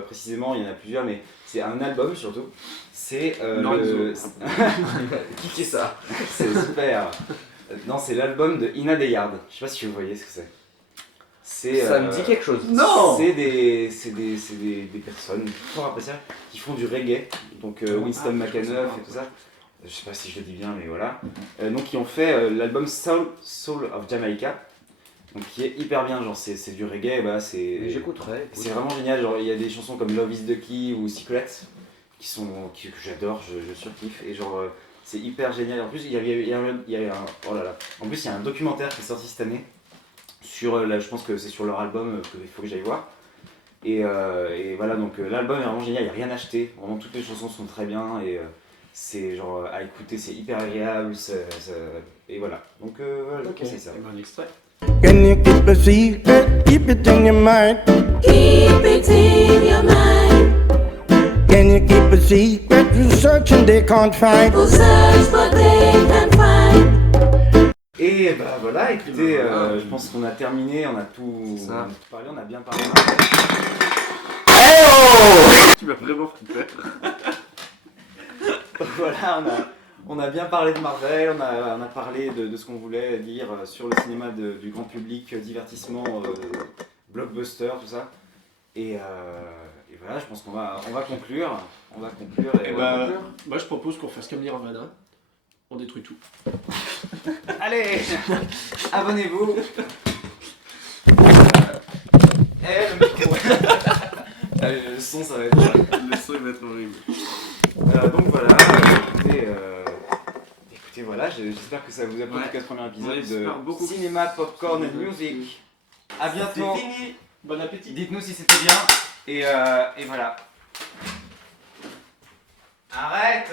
précisément, il y en a plusieurs, mais c'est un album surtout. C'est Qui fait ça? C'est super. Non, c'est l'album de Ina Deyard. Je sais pas si vous voyez ce que c'est. Ça me dit quelque chose. Non. C'est des personnes fort appréciables qui font du reggae. Donc Winston McAnuff et tout ça. Je sais pas si je le dis bien, mais voilà. Donc, ils ont fait l'album Soul of Jamaica. Donc qui est hyper bien, genre c'est du reggae, bah c'est. J'écouterai. C'est vraiment génial, genre il y a des chansons comme Love is the Key ou Secret que j'adore, je surkiffe et genre c'est hyper génial. En plus il y a un oh là là. En plus il y a un documentaire qui est sorti cette année sur je pense que c'est sur leur album qu'il faut que j'aille voir. Et voilà, donc l'album est vraiment génial, il n'y a rien acheté, vraiment toutes les chansons sont très bien et c'est genre à écouter, c'est hyper agréable et voilà. Donc voilà, Ok, c'est ça. et ben, l'extrait. Can you keep a secret? Keep it in your mind. Keep it in your mind. Can you keep a secret? You search and they can't find. Who search but they can find. Et bah voilà, écoutez, voilà. je pense qu'on a terminé, on a tout ça. parlé, on a bien parlé. Tu m'as vraiment fait peur. Voilà, on a bien parlé de Marvel, on a parlé de ce qu'on voulait dire sur le cinéma du grand public, divertissement, blockbuster, tout ça. Et voilà, je pense qu'on va conclure. On va conclure. Et bah, moi je propose qu'on fasse comme Nirvana. On détruit tout. Allez, abonnez-vous. Et le micro. Le son, ça va être. Le son il va être horrible. Donc voilà, écoutez voilà, j'espère que ça vous a plu en tout cas ce premier épisode de Cinéma, Popcorn and Music. A bientôt. C'est fini. Bon appétit. Dites-nous si c'était bien et voilà. Arrête.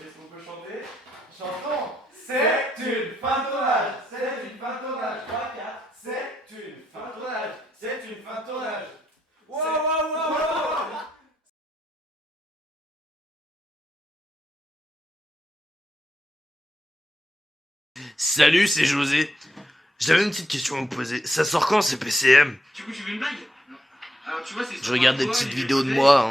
Est-ce qu'on peut chanter? Chantons. C'est une fin de tournage. C'est une fin de tournage. 3, 4. C'est une fin de tournage. C'est une fin de tournage. Wow, wow, wow, wow. Salut, c'est José. J'avais une petite question à vous poser. Ça sort quand ces PCM? Du coup, tu veux une bague? Non. Alors, tu vois, c'est Je regarde des petites vidéos de moi.